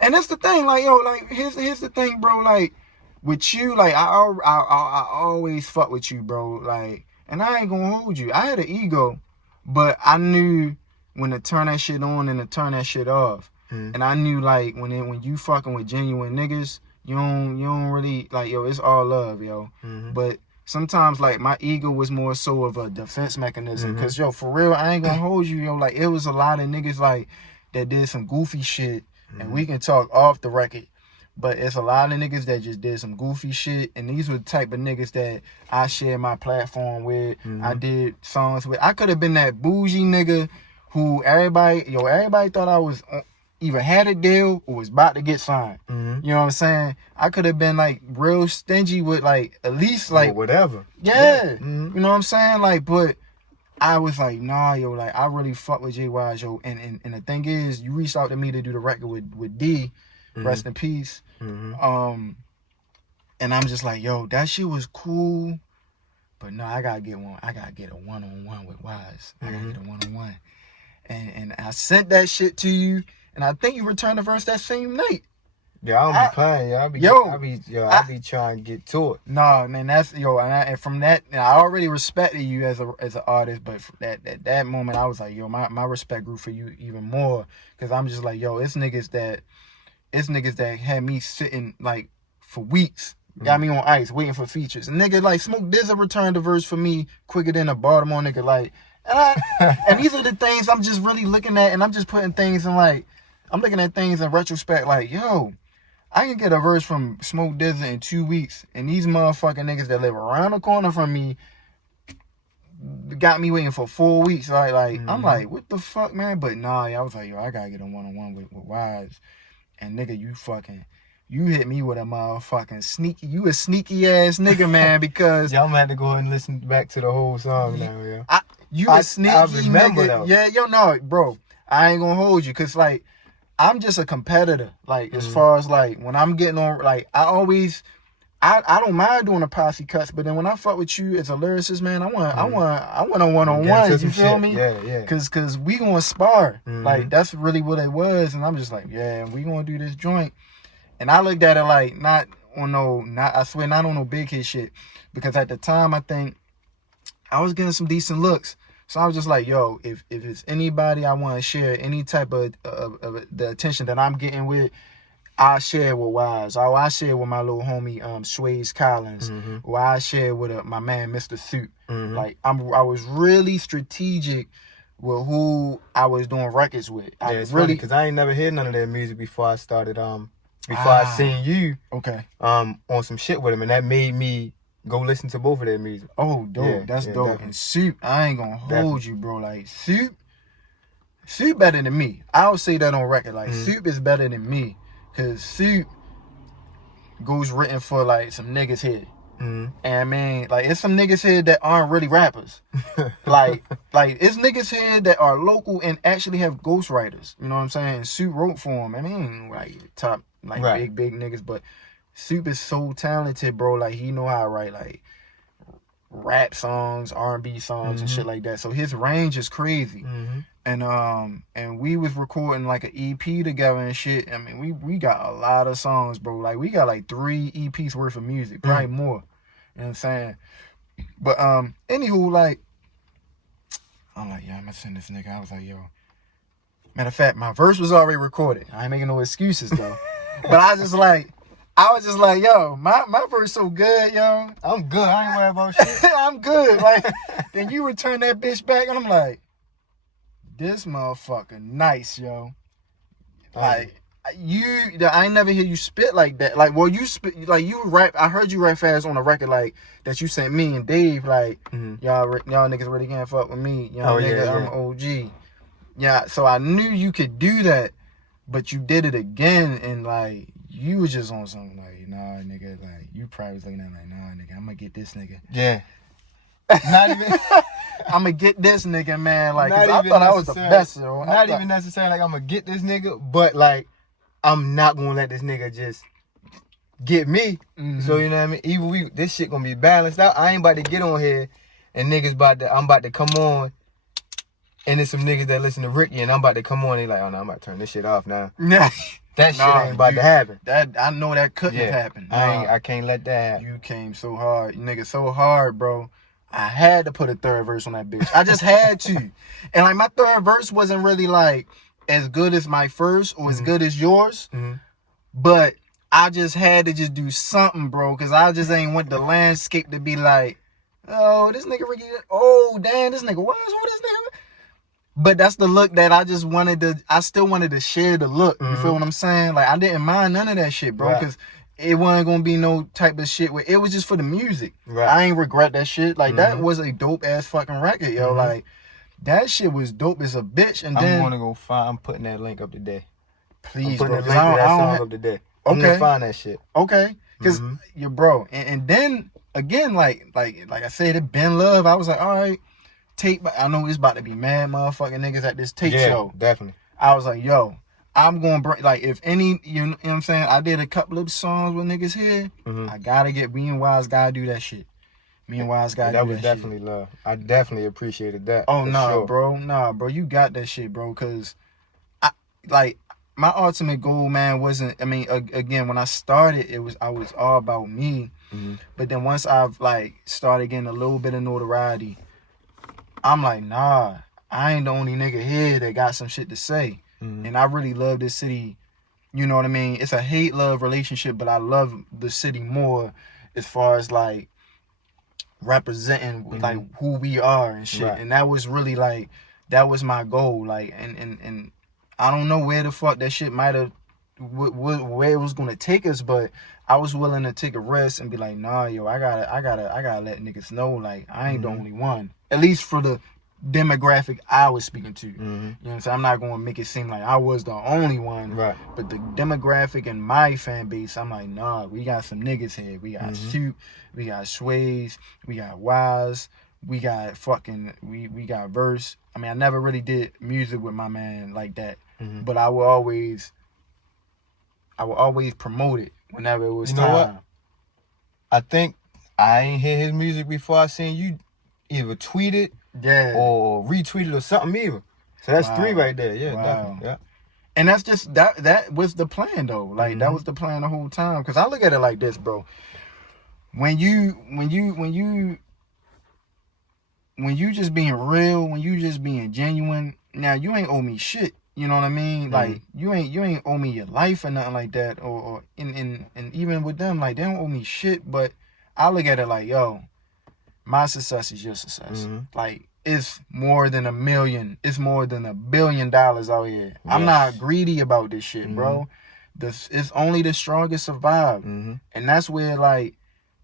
And that's the thing, like, yo, like, here's the thing, bro, like, with you, like, I always fuck with you, bro, like, and I ain't gonna hold you. I had an ego, but I knew when to turn that shit on and to turn that shit off. And I knew, like, when you fucking with genuine niggas, you don't really, like, yo, it's all love, yo. But sometimes, like, my ego was more so of a defense mechanism. Because, yo, for real, I ain't gonna hold you, yo. Like, it was a lot of niggas, like, that did some goofy shit. And we can talk off the record. But it's a lot of niggas that just did some goofy shit. And these were the type of niggas that I shared my platform with. I did songs with. I could have been that bougie nigga who everybody thought I was either had a deal or was about to get signed. You know what I'm saying? I could have been, like, real stingy with, like, at least, like, or whatever. Yeah. You know what I'm saying? Like, but I was like, nah, yo, like, I really fuck with Jay Wyse, yo. And the thing is, you reached out to me to do the record with D, rest in peace. And I'm just like, yo, that shit was cool, but no, I gotta get a one-on-one with Wyse. I gotta get a one-on-one. And I sent that shit to you, and I think you returned the verse that same night. Yeah, I don't be playing. Yeah, I be trying to get to it. No, man, that's, yo, and from that, I already respected you as an artist, but that moment, I was like, yo, my respect grew for you even more, because I'm just like, yo, it's niggas that had me sitting, like, for weeks, got me on ice waiting for features. And nigga, like, Smoke Dizza returned the verse for me quicker than a Baltimore nigga, like, and these are the things I'm just really looking at, and I'm just putting things in, like, I'm looking at things in retrospect, like, yo, I can get a verse from Smoke Dizza in 2 weeks, and these motherfucking niggas that live around the corner from me got me waiting for 4 weeks. Like, I'm like, what the fuck, man? But nah, I was like, yo, I gotta get a one-on-one with Wyse. And nigga, you hit me with a motherfucking sneaky, you a sneaky ass nigga, man, because y'all might have to go ahead and listen back to the whole song now, yeah. You a sneaky nigga. Though. Yeah, yo, no, bro, I ain't gonna hold you, because, like, I'm just a competitor. Like, as far as, like, when I'm getting on, like, I don't mind doing the posse cuts, but then when I fuck with you as a lyricist, man, I want a one-on-one. You feel me? Yeah. Cause we gonna spar. Like, that's really what it was, and I'm just like, yeah, we gonna do this joint. And I looked at it like not on no big hit shit, because at the time I think I was getting some decent looks. So I was just like, yo, if it's anybody I want to share any type of the attention that I'm getting with, I share it with Wise. Or I share it with my little homie Swayze Collins. Or I share it with my man Mr. Suit. Like I was really strategic with who I was doing records with. Yeah, it's really because I ain't never heard none of their music before I started. I seen you. Okay. On some shit with him, and that made me go listen to both of their music. Oh, dope. Yeah, That's dope. definitely. And Suit, I ain't gonna hold you, bro. Like Suit better than me. I'll say that on record. Like Suit is better than me. Cause Suit goes written for like some niggas here. And I mean, like it's some niggas here that aren't really rappers. like it's niggas here that are local and actually have ghostwriters. You know what I'm saying? And Suit wrote for them. I mean, like top like big niggas, but Suit is so talented, bro. Like he know how to write like rap songs, R&B songs and shit like that. So his range is crazy. And we was recording like an EP together and shit. I mean, we got a lot of songs, bro. Like we got like 3 EPs worth of music, probably more. You know what I'm saying? But anywho, like I'm like, yeah, I'm gonna send this nigga. I was like, yo. Matter of fact, my verse was already recorded. I ain't making no excuses though. But I was just like, yo, my verse so good, yo. I'm good. I ain't worried about shit. I'm good. Like, then you return that bitch back, and I'm like, this motherfucker nice, yo. Like, I ain't never hear you spit like that. Like, well, you spit, like, you rap. I heard you rap fast on a record, like, that you sent me and Dave, like, y'all niggas really can't fuck with me. I'm OG. Yeah, so I knew you could do that, but you did it again, and, like, you was just on something like, nah, nigga, like, you probably was looking at me like, nah, nigga, I'm gonna get this nigga. Yeah. Not even. I'm gonna get this nigga, man. Like, cause I thought I was the best, yo. Not even necessarily like I'm gonna get this nigga, but like, I'm not gonna let this nigga just get me. So you know what I mean? Even this shit gonna be balanced out. I ain't about to get on here and I'm about to come on. And there's some niggas that listen to Rickie, and I'm about to come on. They like, oh no, I'm about to turn this shit off now. That shit ain't about to happen. That I know that couldn't have happened. I can't let that happen. You came so hard, you nigga, so hard, bro. I had to put a third verse on that bitch. I just had to. And like my third verse wasn't really like as good as my first or as good as yours, but I just had to just do something, bro, because I just ain't want the landscape to be like, oh, this nigga Rickie, oh damn, this nigga, what is with this nigga? But that's the look that I just wanted to, I still wanted to share the look. You feel what I'm saying? Like, I didn't mind none of that shit, bro, because it wasn't going to be no type of shit where it was just for the music. I ain't regret that shit. Like, that was a dope-ass fucking record, yo. Like, that shit was dope as a bitch. And then, I'm going to go find, I'm putting that link up today. Please, I'm putting bro. the link to that song up today. I'm going to find that shit. Okay. Because, your bro. And then, again, like I said, it been love. I was like, all right. I know it's about to be mad motherfucking niggas at this tape show. Definitely. I was like, yo, I'm going to bring, like, if any, you know what I'm saying? I did a couple of songs with niggas here. I got to get, me and Wise got to do that shit. Me and Wise got to do that shit. That was definitely love. I definitely appreciated that. Oh, no, bro. Nah, bro. You got that shit, bro. Because, my ultimate goal, man, wasn't, I mean, again, when I started, I was all about me. But then once I've, like, started getting a little bit of notoriety, I'm like, nah, I ain't the only nigga here that got some shit to say. And I really love this city. You know what I mean? It's a hate-love relationship, but I love the city more as far as, like, representing, like, who we are and shit. And that was really, like, that was my goal. Like, and I don't know where the fuck that shit might have, where it was going to take us, but I was willing to take a risk and be like, nah, yo, I gotta let niggas know, like, I ain't the only one. At least for the demographic I was speaking to. You know what I'm saying? I'm not going to make it seem like I was the only one. But the demographic in my fan base, I'm like, nah, we got some niggas here. We got Suit, we got Swayze, we got Wise, we got fucking, we got Verse. I mean, I never really did music with my man like that. But I will always promote it whenever it was time. You know what? I think I ain't hear his music before I seen you either tweet it or retweet it or something either. So that's 3 right there. Yeah, definitely. Yeah. And that's just, that was the plan though. Like, that was the plan the whole time. Because I look at it like this, bro. When you when you just being real, when you just being genuine, now you ain't owe me shit. You know what I mean? Like you ain't owe me your life or nothing like that. Or and even with them, like they don't owe me shit. But I look at it like, yo, my success is your success. Like it's more than $1 million. It's more than $1 billion out here. Yes. I'm not greedy about this shit, bro. It's only the strongest survive, and that's where like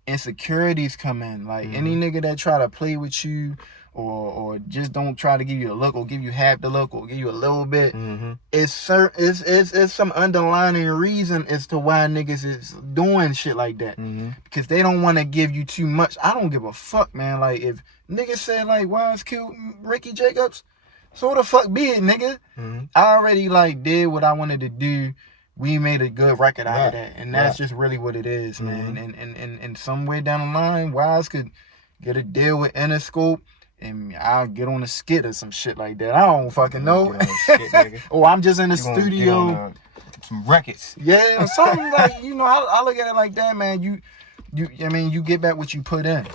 insecurities come in. Like any nigga that try to play with you or just don't try to give you a look or give you half the look or give you a little bit, it's some underlying reason as to why niggas is doing shit like that. Because they don't want to give you too much. I don't give a fuck, man. Like if niggas say like Wyse killed Rickie Jacobs, so the fuck be it, nigga. I already like did what I wanted to do. We made a good record out of that. And that's just really what it is, man. And somewhere down the line, Wyse could get a deal with Interscope and I'll get on a skit or some shit like that. I don't fucking know. Skit, or I'm just in the studio. Some records. Yeah, something like, you know, I look at it like that, man. I mean, you get back what you put in.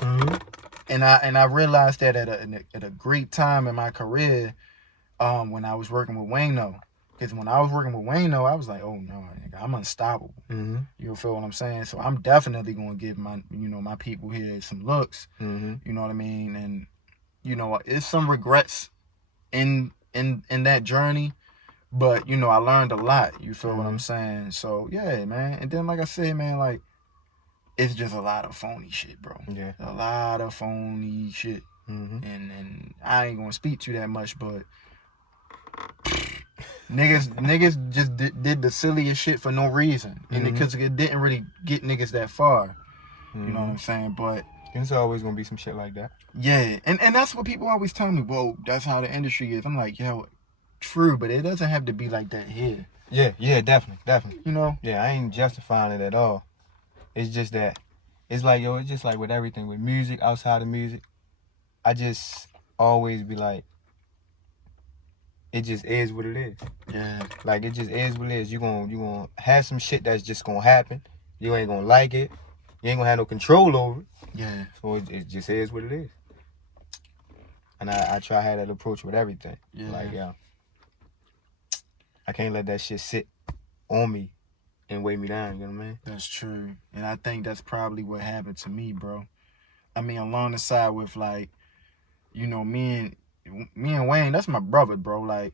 And I realized that at a great time in my career, when I was working with Wayno. Because when I was working with Wayno, I was like, oh no, I'm unstoppable. You feel what I'm saying? So I'm definitely gonna give my people here some looks. You know what I mean? And you know, it's some regrets in that journey, but you know, I learned a lot. You feel what I'm saying? So yeah, man. And then like I said, man, like it's just a lot of phony shit, bro. Yeah, a lot of phony shit. And I ain't gonna speak to that much, but. Niggas just did the silliest shit for no reason, and because it didn't really get niggas that far. You know what I'm saying? But it's always gonna be some shit like that. Yeah, and that's what people always tell me. Well, that's how the industry is. I'm like, yo, true, but it doesn't have to be like that here. Yeah, definitely. You know? Yeah, I ain't justifying it at all. It's just that it's like, yo, it's just like with everything, with music, outside of music. I just always be like, it just is what it is. Yeah. Like, it just is what it is. You gonna have some shit that's just gonna happen. You ain't gonna like it. You ain't gonna have no control over it. Yeah. So it just is what it is. And I try to have that approach with everything. Yeah. Like, I can't let that shit sit on me and weigh me down, you know what I mean? That's true. And I think that's probably what happened to me, bro. I mean, along the side with, like, you know, me and Wayne, that's my brother, bro. Like,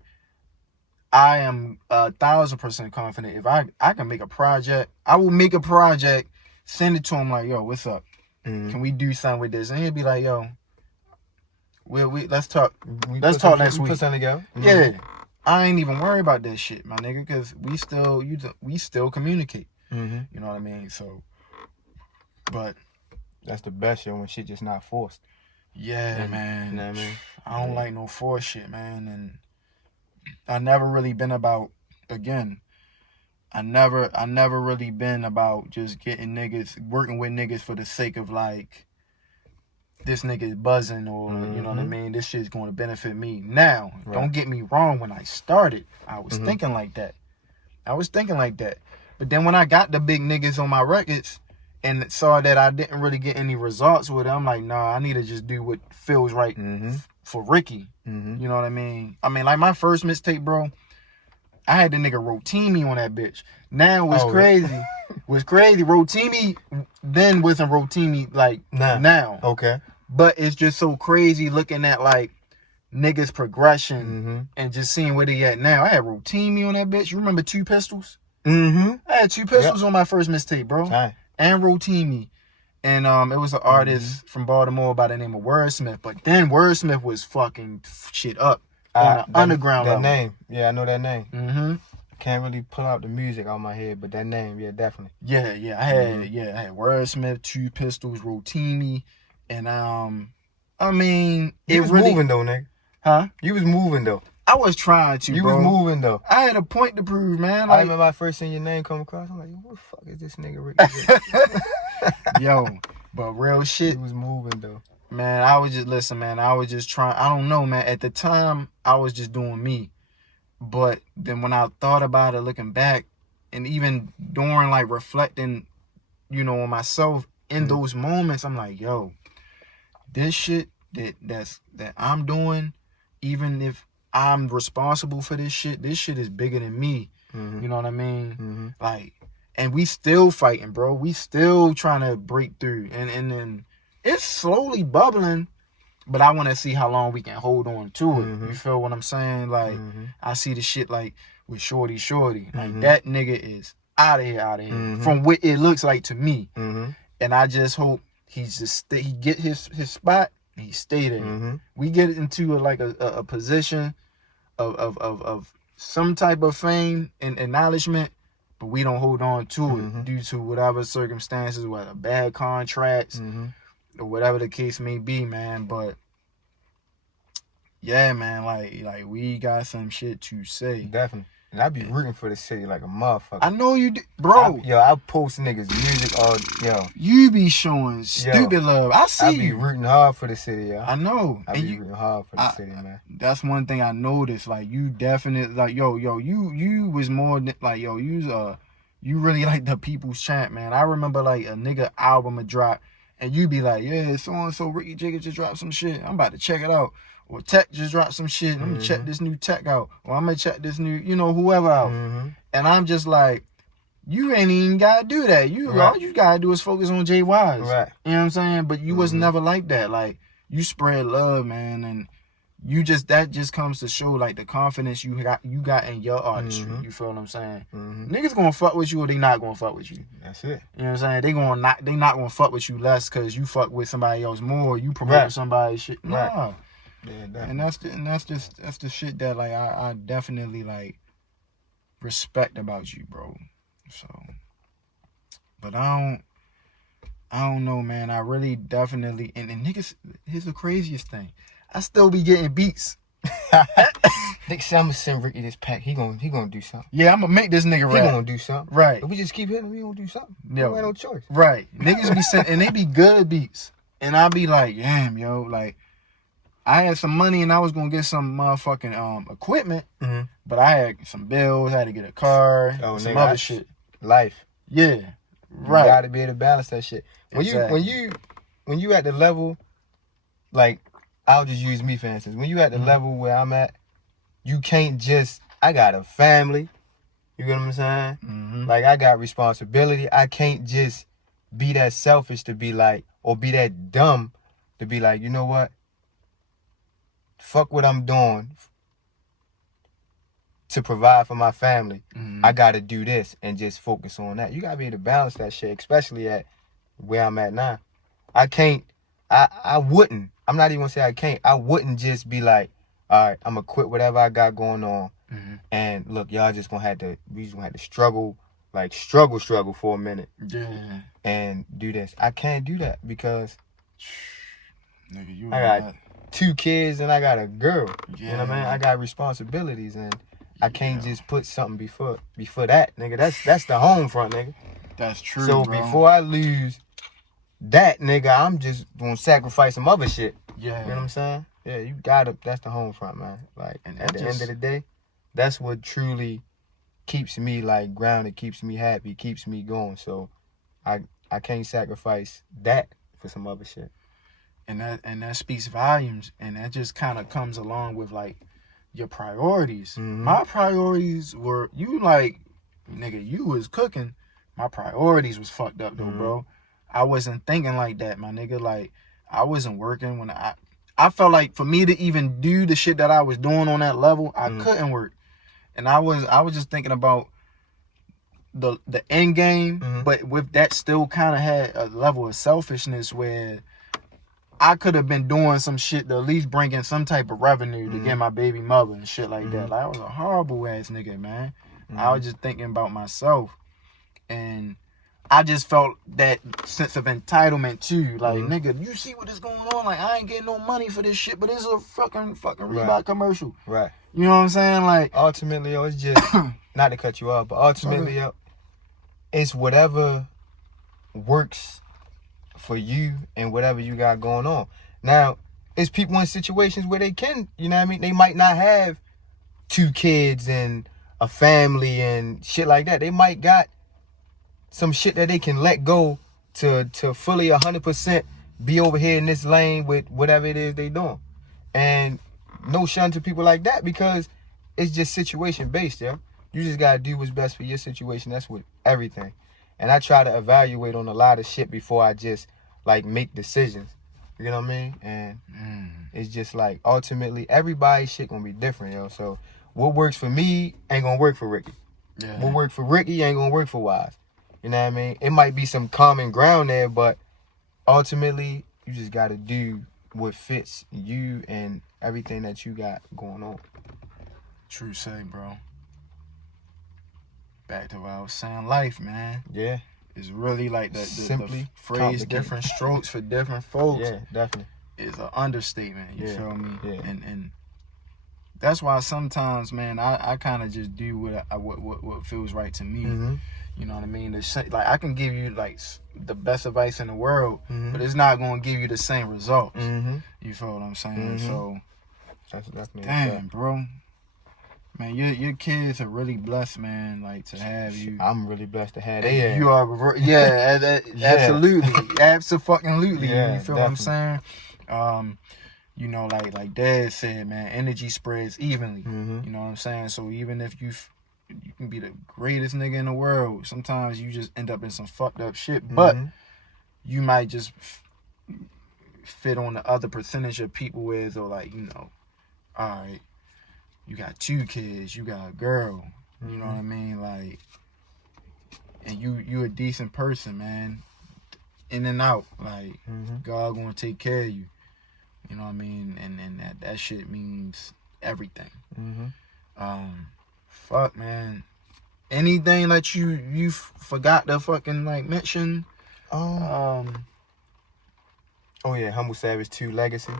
I am 1,000% confident if I can make a project, I will make a project, send it to him like, yo, what's up? Can we do something with this? And he'll be like, yo, let's talk. Let's talk next week. Put something together. Yeah, I ain't even worried about that shit, my nigga, because we still communicate. You know what I mean? So, but that's the best, yo, when shit just not forced. Yeah, man. You know what I mean? I don't like no force shit, man. And I never really been about, again, I never really been about just getting niggas, working with niggas for the sake of like, this nigga is buzzing or, you know what I mean? This shit's going to benefit me. Now, don't get me wrong. When I started, I was thinking like that. But then when I got the big niggas on my records, and saw that I didn't really get any results with it, I'm like, nah, I need to just do what feels right for Rickie. You know what I mean? I mean, like my first mixtape, bro, I had the nigga Rotimi on that bitch. Now what's crazy, Rotimi then wasn't Rotimi like now. Okay. But it's just so crazy looking at like niggas' progression and just seeing where they at now. I had Rotimi on that bitch. You remember Two Pistols? I had Two Pistols on my first mixtape, bro. Time. And Rotimi. And it was an artist from Baltimore by the name of Wordsmith. But then Wordsmith was fucking shit up on the underground level. That name. Yeah, I know that name. Can't really pull out the music out my head, but that name, yeah, definitely. Yeah. I had Wordsmith, Two Pistols, Rotimi, and I mean, you was really moving though, nigga. Huh? You was moving though. I was trying to, You bro. was moving though. I had a point to prove, man. Like, I remember I first seen your name come across. I'm like, what the fuck is this nigga Rickie? Yo, but real shit. You was moving though. Man, I was just trying. I don't know, man. At the time, I was just doing me. But then when I thought about it, looking back, and even during like reflecting, you know, on myself in those moments, I'm like, yo, this shit that I'm doing, even if I'm responsible for this shit is bigger than me. You know what I mean? Like, and we still fighting, bro. We still trying to break through, and then it's slowly bubbling. But I want to see how long we can hold on to it. You feel what I'm saying? Like, I see the shit like with Shorty. Like, that nigga is out of here. From what it looks like to me. And I just hope he get his spot and he stay there. We get into a position of some type of fame and acknowledgement, but we don't hold on to it due to whatever circumstances, whether bad contracts, or whatever the case may be, man. But yeah, man, like we got some shit to say. Definitely. And I be rooting for the city like a motherfucker. I know you do, bro. I post niggas music all, You be showing stupid love. I see I be rooting hard for the city, yo. I know. I be rooting hard for the city, man. That's one thing I noticed. Like, you definitely, like, you was more like, you really like the people's champ, man. I remember like a nigga album would drop, and you be like, yeah, so and so Rickie Jacobs just dropped some shit. I'm about to check it out. Or Tech just dropped some shit. I'm gonna check this new Tech out. Or I'm gonna check this new, whoever out. And I'm just like, you ain't even gotta do that. All you gotta do is focus on Jay Wyse. Right. You know what I'm saying? But you was never like that. Like, you spread love, man, and that just comes to show like the confidence you got in your artistry. You feel what I'm saying? Niggas gonna fuck with you or they not gonna fuck with you. That's it. You know what I'm saying? They not gonna fuck with you less because you fuck with somebody else more. You promote somebody's shit. Nah. Right. Yeah, and that's the shit that like I definitely like respect about you, bro. So, but I don't know, man. I really definitely and niggas. Here's the craziest thing. I still be getting beats. Nick said I'm gonna send Rickie this pack. He gonna do something. Yeah, I'm gonna make this nigga rap. He gonna do something. Right. If we just keep hitting him, he gonna do something. Yo, we ain't no choice. Right. Niggas be sent and they be good at beats. And I be like, damn, yo, like I had some money and I was gonna get some motherfucking equipment, but I had some bills. I had to get a car, some other shit. Life. Yeah, right. You gotta be able to balance that shit. When you at the level, like I'll just use me for instance. When you at the level where I'm at, you can't just. I got a family. You get what I'm saying? Like I got responsibility. I can't just be that selfish to be like, or be that dumb to be like, you know what? Fuck what I'm doing to provide for my family. I gotta do this and just focus on that. You gotta be able to balance that shit, especially at where I'm at now. I can't, I wouldn't, I'm not even gonna say I can't, I wouldn't just be like, all right, I'm gonna quit whatever I got going on. And look, y'all just gonna have to, we just gonna have to struggle, like struggle for a minute. Yeah. And do this. I can't do that because nigga, I got 2 kids and I got a girl. Yeah. You know what I mean? I got responsibilities and I can't just put something before that, nigga. That's the home front, nigga. That's true. So bro. before I lose that, nigga, I'm just gonna sacrifice some other shit. Yeah. You know what I'm saying? Yeah, you gotta. That's the home front, man. Like, and at the end of the day, that's what truly keeps me like grounded, keeps me happy, keeps me going. So I can't sacrifice that for some other shit. And that speaks volumes, and that just kind of comes along with like your priorities. My priorities were, you like, nigga, you was cooking. My priorities was fucked up though, bro. I wasn't thinking like that, my nigga. Like, I wasn't working when I felt like for me to even do the shit that I was doing on that level, I couldn't work. And I was just thinking about the end game, but with that still kind of had a level of selfishness where I could have been doing some shit to at least bring in some type of revenue to get my baby mother and shit like that. Like, I was a horrible ass nigga, man. I was just thinking about myself. And I just felt that sense of entitlement too. Like, nigga, you see what is going on? Like, I ain't getting no money for this shit, but it's a fucking Reebok commercial. Right. You know what I'm saying? Like, ultimately, yo, it's just, not to cut you off, but ultimately, yo, it's whatever works for you and whatever you got going on. Now, it's people in situations where they can, you know what I mean? They might not have 2 kids and a family and shit like that. They might got some shit that they can let go to fully 100% be over here in this lane with whatever it is they doing. And no shun to people like that because it's just situation based, yeah. You just gotta do what's best for your situation. That's with everything. And I try to evaluate on a lot of shit before I just like make decisions. You know what I mean? And it's just like ultimately everybody's shit gonna be different, yo. So what works for me ain't gonna work for Rickie. Yeah. What work for Rickie ain't gonna work for Wyse. You know what I mean? It might be some common ground there, but ultimately you just gotta do what fits you and everything that you got going on. True say, bro. Back to what I was saying, life, man. Yeah. It's really like the Simply phrase complicated. different strokes for different folks. Yeah, definitely. Is an understatement. You Yeah, feel me? yeah. And that's why sometimes, man, I kind of just do what feels right to me. Mm-hmm. You know what I mean? Like I can give you like the best advice in the world, Mm-hmm. but it's not gonna give you the same results. Mm-hmm. You feel what I'm saying? Mm-hmm. So, That's definitely damn, bro. Man, your kids are really blessed, man. Like to have you. I'm really blessed to have they You are, yeah, absolutely, absolutely. Yeah, You feel what I'm saying? You know, like Dad said, man, energy spreads evenly. Mm-hmm. You know what I'm saying? So even if you can be the greatest nigga in the world, sometimes you just end up in some fucked up shit. But you might just fit on the other percentage of people with, or like, you know, all right, you got 2 kids, you got a girl, you know what I mean? Like, and you a decent person, man. In and out, like God gonna take care of you. You know what I mean? And that shit means everything. Fuck, man. Anything that you forgot to fucking like mention? Oh yeah, Humble Savage 2 Legacy.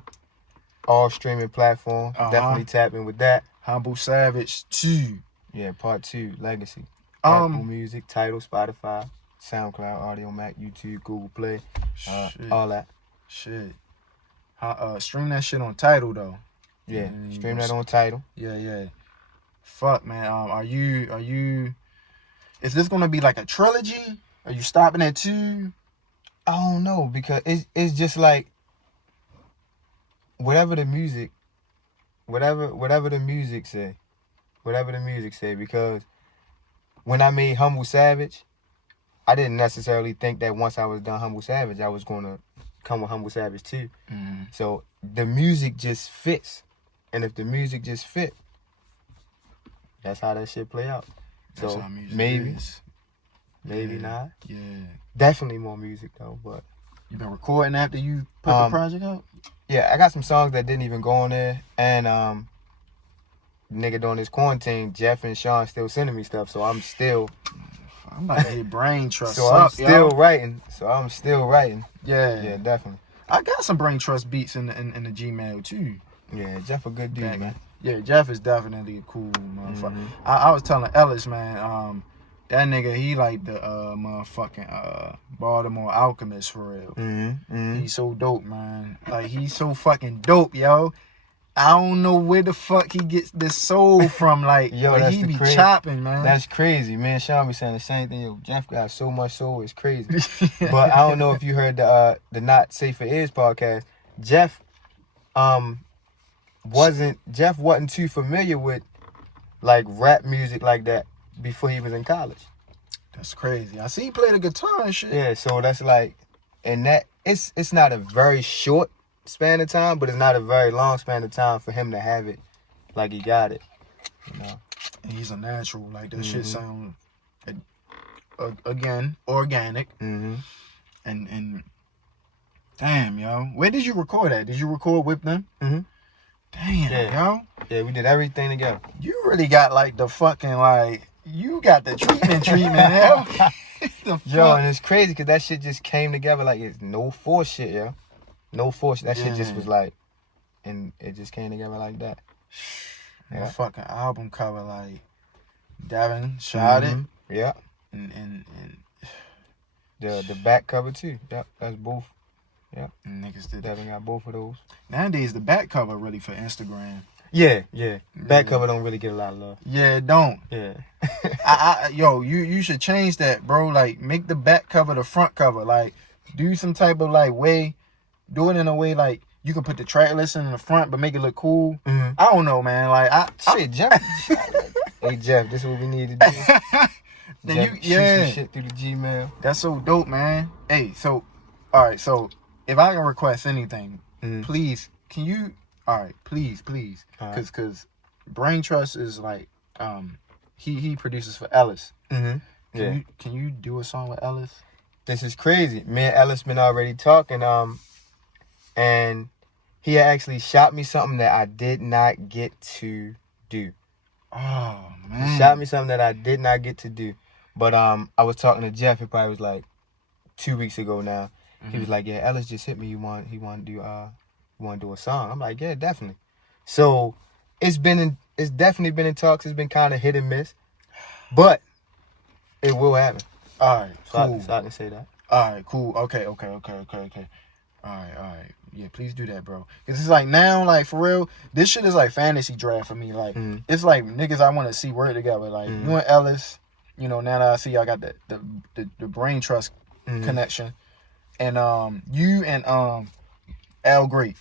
All streaming platform. Definitely tap in with that. Humble Savage 2. Yeah, part 2, Legacy. Um, Apple Music, Tidal, Spotify, SoundCloud, Audio Mac, YouTube, Google Play, all that. Shit. Stream that shit on Tidal though. Yeah, stream that on Tidal. Yeah. Fuck, man. Are you? Is this gonna be like a trilogy? Are you stopping at 2? I don't know because it's just like whatever the music say. Because when I made Humble Savage, I didn't necessarily think that once I was done Humble Savage, I was gonna come with Humble Savage 2. So the music just fits, and if the music just fit, that's how that shit play out. That's So how music maybe is. not. Yeah. Definitely more music though, but You been recording after you put the project out? yeah, I got some songs that didn't even go on there, and nigga during this quarantine, Jeff and Sean still sending me stuff, so I'm about to hit brain trust. so I'm still writing. Yeah. Yeah, definitely. I got some brain trust beats in the Gmail too. Yeah, Jeff a good dude, man. Yeah, Jeff is definitely a cool motherfucker. I was telling Ellis, man, that nigga, he like the motherfucking Baltimore Alchemist for real. He's so dope, man. Like, he's so fucking dope, yo. I don't know where the fuck he gets this soul from. Like, Yo, like that's he the be crazy. chopping, man. That's crazy, man. Sean be saying the same thing. Yo, Jeff got so much soul, it's crazy. But I don't know if you heard the Not Safe for Ears podcast. Jeff wasn't too familiar with like rap music like that before he was in college. That's crazy. I see he play the guitar and shit. Yeah, so that's like, and that it's not a very short span of time, but it's not a very long span of time for him to have it like he got it. You know, And he's a natural. Like, that shit sound again organic. And damn, yo, where did you record at? Did you record with them? Damn, yo. Yeah, we did everything together. You really got like the fucking like, you got the treatment, yo. Yo, and it's crazy because that shit just came together like it's no force shit, yo. No force. That shit just was like, and it just came together like that. My fucking album cover, like, Devin shot it. Yeah. And The back cover too. Yep, that's both. Yep. Niggas did that. Devin got both of those. Nowadays, the back cover really for Instagram. Yeah. Back cover don't really get a lot of love. Yeah, it don't. Yeah. Yo, you should change that, bro. Like, make the back cover the front cover. Like, do some type of like way do it in a way like you can put the track listing in the front, but make it look cool. I don't know, man. Like Jeff. Hey Jeff, this is what we need to do. then Jeff, shoot some shit through the Gmail. That's so dope, man. Hey, so all right, so if I can request anything, please, can you? All right, please, because Brain Trust is like, he produces for Ellis. Can you do a song with Ellis? This is crazy. Me and Ellis been already talking, and he actually shot me something that I did not get to do. Oh man, He shot me something that I did not get to do. But I was talking to Jeff. It probably was like 2 weeks ago now. He was like, "Yeah, Ellis just hit me. He want to do a song." I'm like, "Yeah, definitely." So it's definitely been in talks. It's been kind of hit and miss, but it will happen. All right, cool. So I can say that. All right, cool. Okay. All right. Yeah, please do that, bro. Cause it's like now, like for real, this shit is like fantasy draft for me. Like it's like niggas I want to see work together. Like you and Ellis, you know. Now that I see y'all got the Brain Trust connection, and you and Al Great.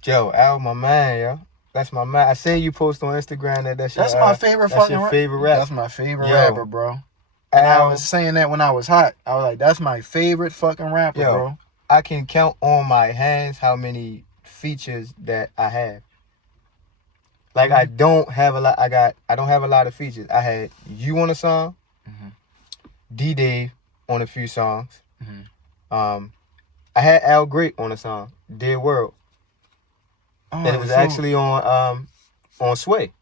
Joe, Al, my man, yo. That's my man. I seen you post on Instagram that's my favorite that's fucking your favorite rapper. That's my favorite rapper, bro. Al, and I was saying that when I was hot. I was like, that's my favorite fucking rapper, bro. I can count on my hands how many features that I have. Like I don't have a lot. I don't have a lot of features. I had you on a song, D Dave on a few songs. I had Al Great on a song, Dead World. And it was actually on Sway,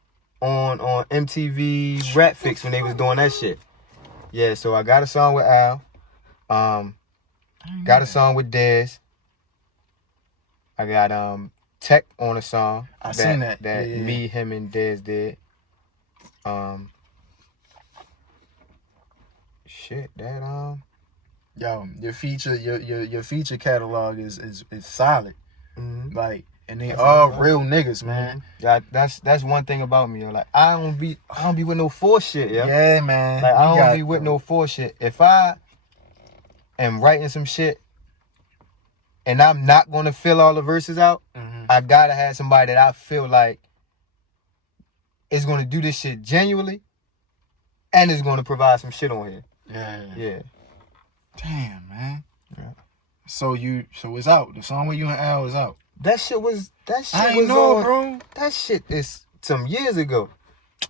on MTV Rap Fix when they was doing that shit. Yeah, so I got a song with Al. Got a song with Dez. I got Tech on a song. I seen that. Me, him, and Dez did. Yo, your feature catalog is solid. Like, and they all real niggas, man. That's one thing about me. Yo. Like I don't be with no force shit, yo. Yeah, man. Like I don't be with no force shit. If I am writing some shit and I'm not gonna fill all the verses out, I gotta have somebody that I feel like is gonna do this shit genuinely and is gonna provide some shit on here. Yeah. Damn, man. Yeah. So it's out. The song with you and Al is out. That shit was bro. That shit is some years ago.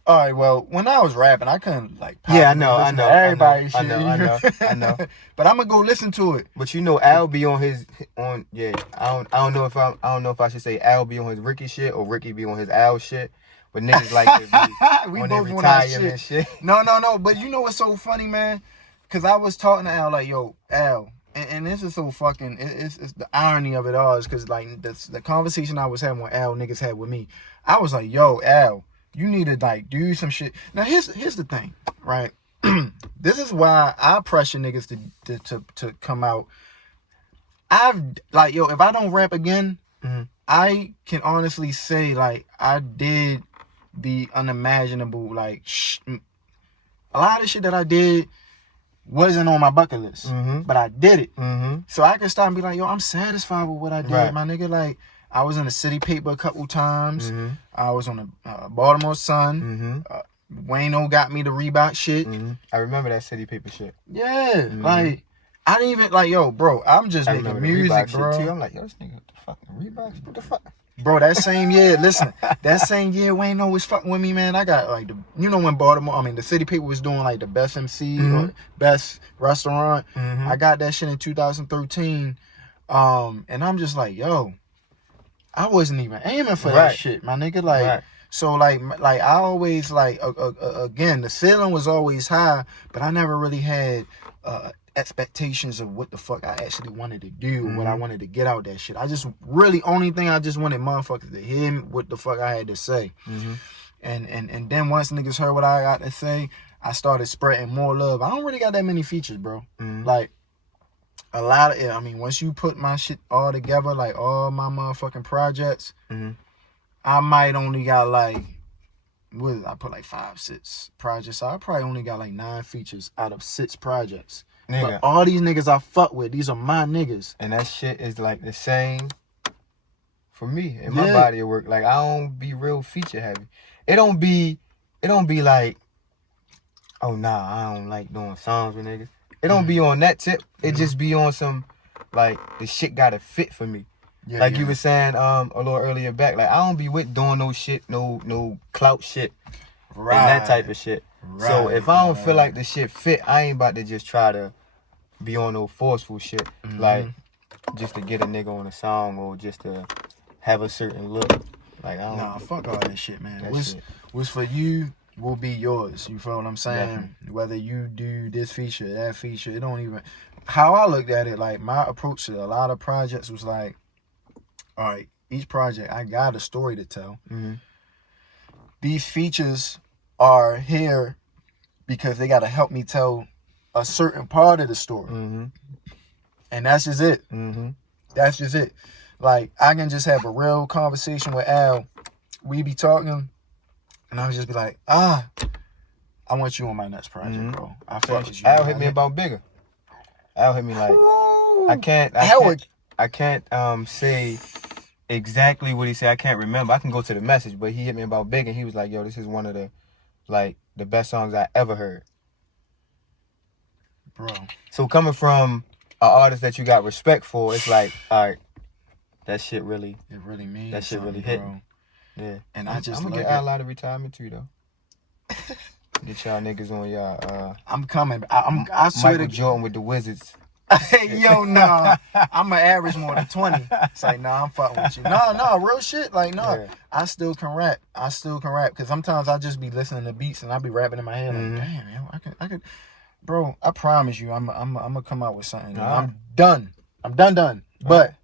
All right, well, when I was rapping, I couldn't like. Yeah, I know. Everybody, I know. But I'm gonna go listen to it. But you know, Al be on his Yeah, I don't know if I should say Al be on his Rickie shit or Rickie be on his Al shit. But niggas like to be we on both their on that retirement shit. No. But you know what's so funny, man? Cause I was talking to Al like, yo, Al. And this is so fucking, it's the irony of it all is because, like, the conversation I was having with Al, niggas had with me, I was like, yo, Al, you need to, like, do some shit. Now, here's the thing, right? This is why I pressure niggas to come out. If I don't rap again, I can honestly say, like, I did the unimaginable, like, a lot of shit that I did wasn't on my bucket list, but I did it. So I can stop and be like, yo, I'm satisfied with what I did, my nigga. Like, I was in the city paper a couple times. I was on the Baltimore Sun. Wayno got me the Reebok shit. I remember that city paper shit. Yeah, like, I didn't even, like, yo, bro, I'm just making music, bro. Shit too. I'm like, yo, this nigga, the fucking Reeboks, what the fuck? Bro, that same year, listen, Wayno was fucking with me, man. I got, like, when the city paper was doing, like, the best MC or best restaurant. I got that shit in 2013. And I'm just like, yo, I wasn't even aiming for that shit, my nigga. Like, so, like I always, like, again, the ceiling was always high, but I never really had expectations of what the fuck I actually wanted to do, what I wanted to get out that shit. I just only thing I just wanted motherfuckers to hear what the fuck I had to say. And then once niggas heard what I got to say, I started spreading more love. I don't really got that many features, bro. Like, a lot of it, I mean, once you put my shit all together, like all my motherfucking projects, I might only got like, I put like 5, 6 projects. So I probably only got like 9 features out of 6 projects. Nigga. But all these niggas I fuck with, these are my niggas. And that shit is like the same for me in my Yeah. body of work. Like I don't be real feature heavy. It don't be like, oh nah, I don't like doing songs with niggas. It don't be on that tip. It just be on some like the shit gotta fit for me. Yeah, like you were saying a little earlier back, like I don't be with doing no shit, no clout shit. Right. And that type of shit. Right. So if I don't feel like the shit fit, I ain't about to just try to be on no forceful shit. Like just to get a nigga on a song or just to have a certain look. Like I don't. Nah, fuck all that shit, man. That What's for you will be yours. You feel what I'm saying? Definitely. Whether you do this feature, that feature, it don't even. How I looked at it, like my approach to a lot of projects was like, all right, each project I got a story to tell. These features are here because they got to help me tell a certain part of the story, and that's just it. That's just it. Like I can just have a real conversation with Al. We be talking, and I would just be like, I want you on my next project, bro. I fuck with you. Al hit me about bigger. Al hit me like, I can't say exactly what he said. I can't remember. I can go to the message, but he hit me about big, and he was like, yo, this is one of the best songs I ever heard. Bro. So coming from an artist that you got respect for, it's like, all right, that shit really, it really means that shit really hit me. Yeah. And I'm gonna get Al out of retirement too, though. Get y'all niggas on y'all. I'm coming. I swear Michael to Jordan with the Wizards. Yo, nah. I'm gonna average more than 20. It's like, nah, I'm fucking with you. No, real shit. Like, no, Yeah. I still can rap. Because sometimes I just be listening to beats and I be rapping in my head like, damn, yo, I could. Bro, I promise you, I'm gonna come out with something. All I'm done. I'm done. But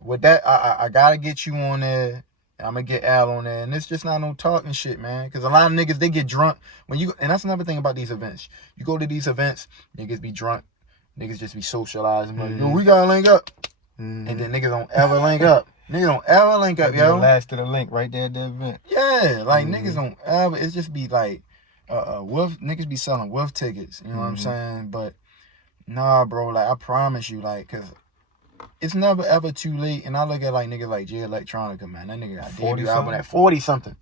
with that, I gotta get you on there. I'm gonna get Al on there, and it's just not no talking shit, man. Because a lot of niggas, they get drunk when you, and that's another thing about these events. You go to these events, niggas be drunk, niggas just be socializing, like, yo, we gotta link up, and then niggas don't ever link up. Niggas don't ever link up, yo. The last of the link right there at the event. Yeah, like niggas don't ever. It just be like, niggas be selling wolf tickets. You know what I'm saying? But nah, bro. Like I promise you, like, cause it's never ever too late. And I look at like niggas like Jay Electronica, man. That nigga got debut album at 40 something,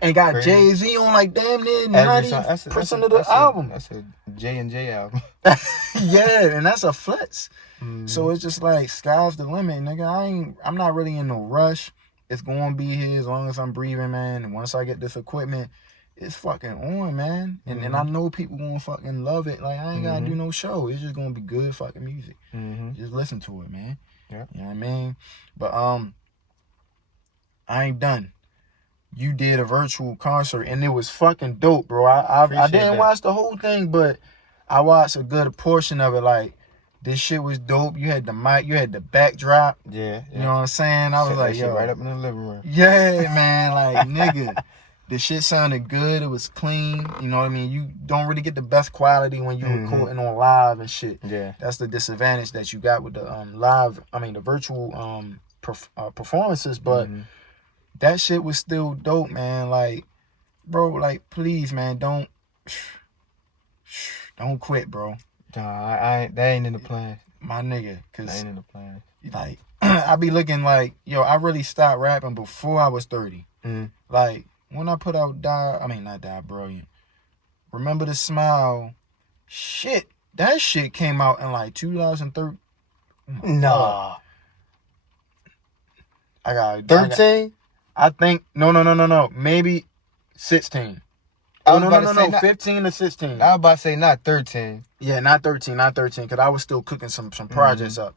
and got Jay-Z on like damn near 90% of the album. That's a J&J album. Yeah, and that's a flex. So it's just like sky's the limit, nigga. I'm not really in no rush. It's gonna be here as long as I'm breathing, man. And once I get this equipment, it's fucking on, man. And I know people gonna fucking love it. Like I ain't gotta do no show. It's just gonna be good fucking music. Just listen to it, man. Yeah. You know what I mean? But I ain't done. You did a virtual concert and it was fucking dope, bro. I didn't watch the whole thing, but I watched a good portion of it. Like this shit was dope. You had the mic, you had the backdrop. Yeah. You know what I'm saying? I was like, yo, right up in the living room. yeah, man. Like nigga, the shit sounded good. It was clean. You know what I mean? You don't really get the best quality when you recording on live and shit. Yeah. That's the disadvantage that you got with the the virtual performances. But that shit was still dope, man. Like, bro, like please, man, don't quit, bro. Nah, that ain't in the plan. My nigga, That cause ain't in the plan. like I be looking like, yo, I really stopped rapping before I was 30. Like when I put out not Die Brilliant. Remember the Smile. Shit, that shit came out in like 2013. Nah. I got 13? I think no. Maybe 16. Oh no. 15 to 16. I was about to say not 13. Yeah, not 13, because I was still cooking some projects up.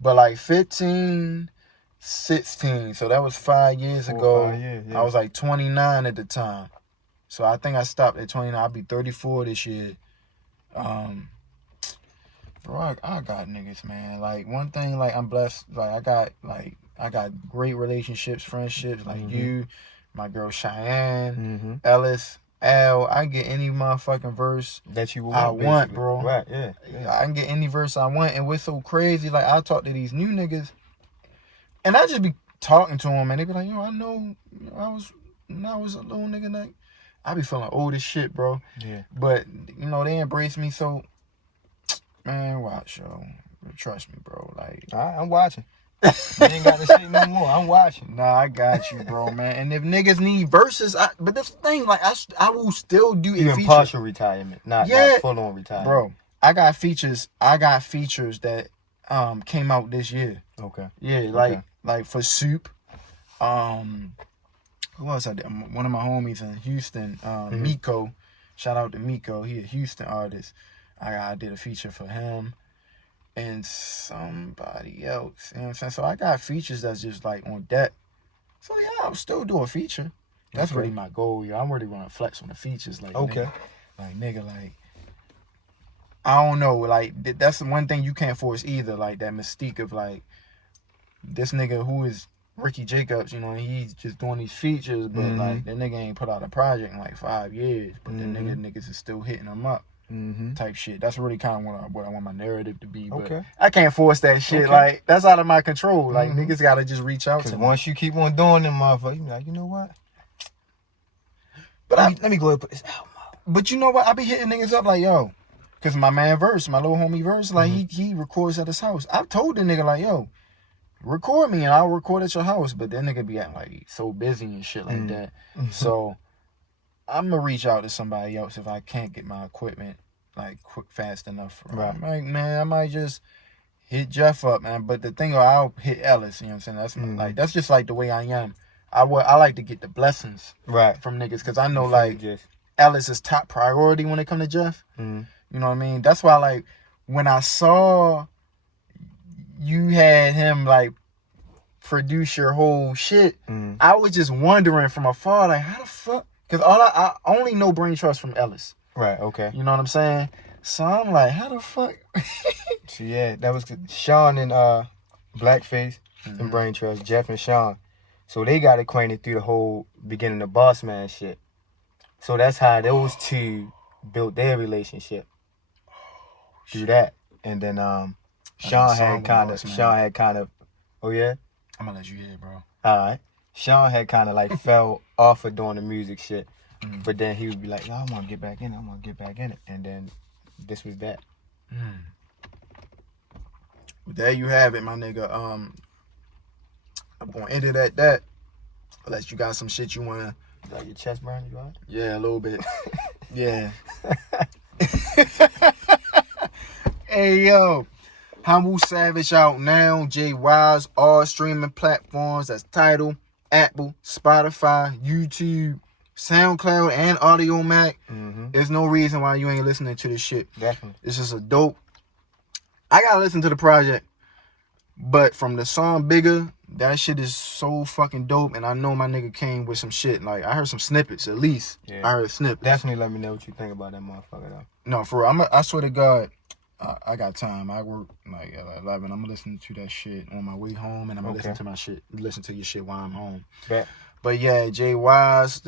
But like 15, 16. So that was 5 years ago. 5 years, yeah. I was like 29 at the time. So I think I stopped at 29. I'll be 34 this year. Bro, I got niggas, man. Like one thing, like I'm blessed. Like I got great relationships, friendships. Like you, my girl Cheyenne, Ellis, Al. I get any motherfucking verse that you want, bro. Right, yeah. I can get any verse I want. And what's so crazy, like I talk to these new niggas, and I just be talking to them, and they be like, yo, I know, when I was a little nigga, like I be feeling old as shit, bro. Yeah. But they embrace me, so Man, watch, yo. Trust me, bro. Like, All right, I'm watching. You ain't got to say no more. I'm watching. nah, I got you, bro, man. And if niggas need verses, but this thing, like, I will still do a Even feature. partial retirement, not full on retirement. Bro, I got features that came out this year. Okay. Yeah, like for Soup. Who else I did? One of my homies in Houston, Miko. Shout out to Miko. He a Houston artist. I did a feature for him and somebody else. You know what I'm saying? So I got features that's just like on deck. So yeah, I'll still do a feature. That's really my goal. Yeah, I'm really gonna flex on the features. Like nigga, like I don't know. Like that's the one thing you can't force either. Like that mystique of like this nigga who is Rickie Jacobs, you know, he's just doing these features, but like that nigga ain't put out a project in like 5 years, but the niggas is still hitting him up, type shit. That's really kind of what I want my narrative to be. But I can't force that shit. Like that's out of my control. Like niggas gotta just reach out to me. Once you keep on doing them, motherfucker, you be like, you know what? But let me go ahead and put this album out. But you know what? I be hitting niggas up like, yo, cause my man Verse, my little homie Verse, like he records at his house. I've told the nigga like, yo, record me and I'll record at your house, but that nigga be acting like so busy and shit like that. So I'm gonna reach out to somebody else if I can't get my equipment like quick fast enough. I'm like, man, I might just hit Jeff up, man. But the thing, I'll hit Ellis. You know what I'm saying? That's that's just like the way I am. I like to get the blessings from niggas because I know like Ellis is top priority when it come to Jeff. You know what I mean? That's why like when I saw you had him like produce your whole shit, I was just wondering from afar, like how the fuck? Because I only know Brain Trust from Ellis. Right, okay. You know what I'm saying? So I'm like, how the fuck? So yeah, that was Sean and Blackface and Brain Trust, Jeff and Sean. So they got acquainted through the whole beginning of Boss Man shit. So that's how those two built their relationship. Through that. And then Sean had kind of, oh yeah? I'm gonna let you hear it, bro. Alright. Sean had kind of like fell off of doing the music shit. But then he would be like, no, I want to get back in it. And then this was that. Well, there you have it, my nigga. I'm gonna end it at that. Unless you got some shit you wanna. You got your chest burning, you all right? Yeah, a little bit. Yeah. Hey yo, Humble Savage out now. Jay Wyse, all streaming platforms. That's Tidal, Apple, Spotify, YouTube, SoundCloud, and Audio Mac. There's no reason why you ain't listening to this shit. Definitely. It's just a dope. I gotta listen to the project, but from the song Bigger, that shit is so fucking dope. And I know my nigga came with some shit. Like I heard some snippets at least. Yeah. I heard snippets. Definitely let me know what you think about that motherfucker though. No, for real. I swear to God, I got time. I work like at 11. I'm gonna listen to that shit on my way home, and I'm gonna listen to your shit while I'm home. Bet. But yeah, Jay Wyse,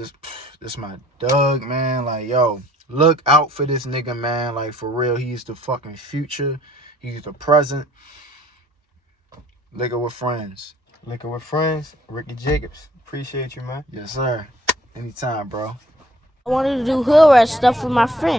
this my Doug, man. Like, yo, look out for this nigga, man. Like, for real, he's the fucking future. He's the present. Liquor with Friends. Liquor with Friends, Rickie Jacobs. Appreciate you, man. Yes, sir. Anytime, bro. I wanted to do hood rat stuff with my friend.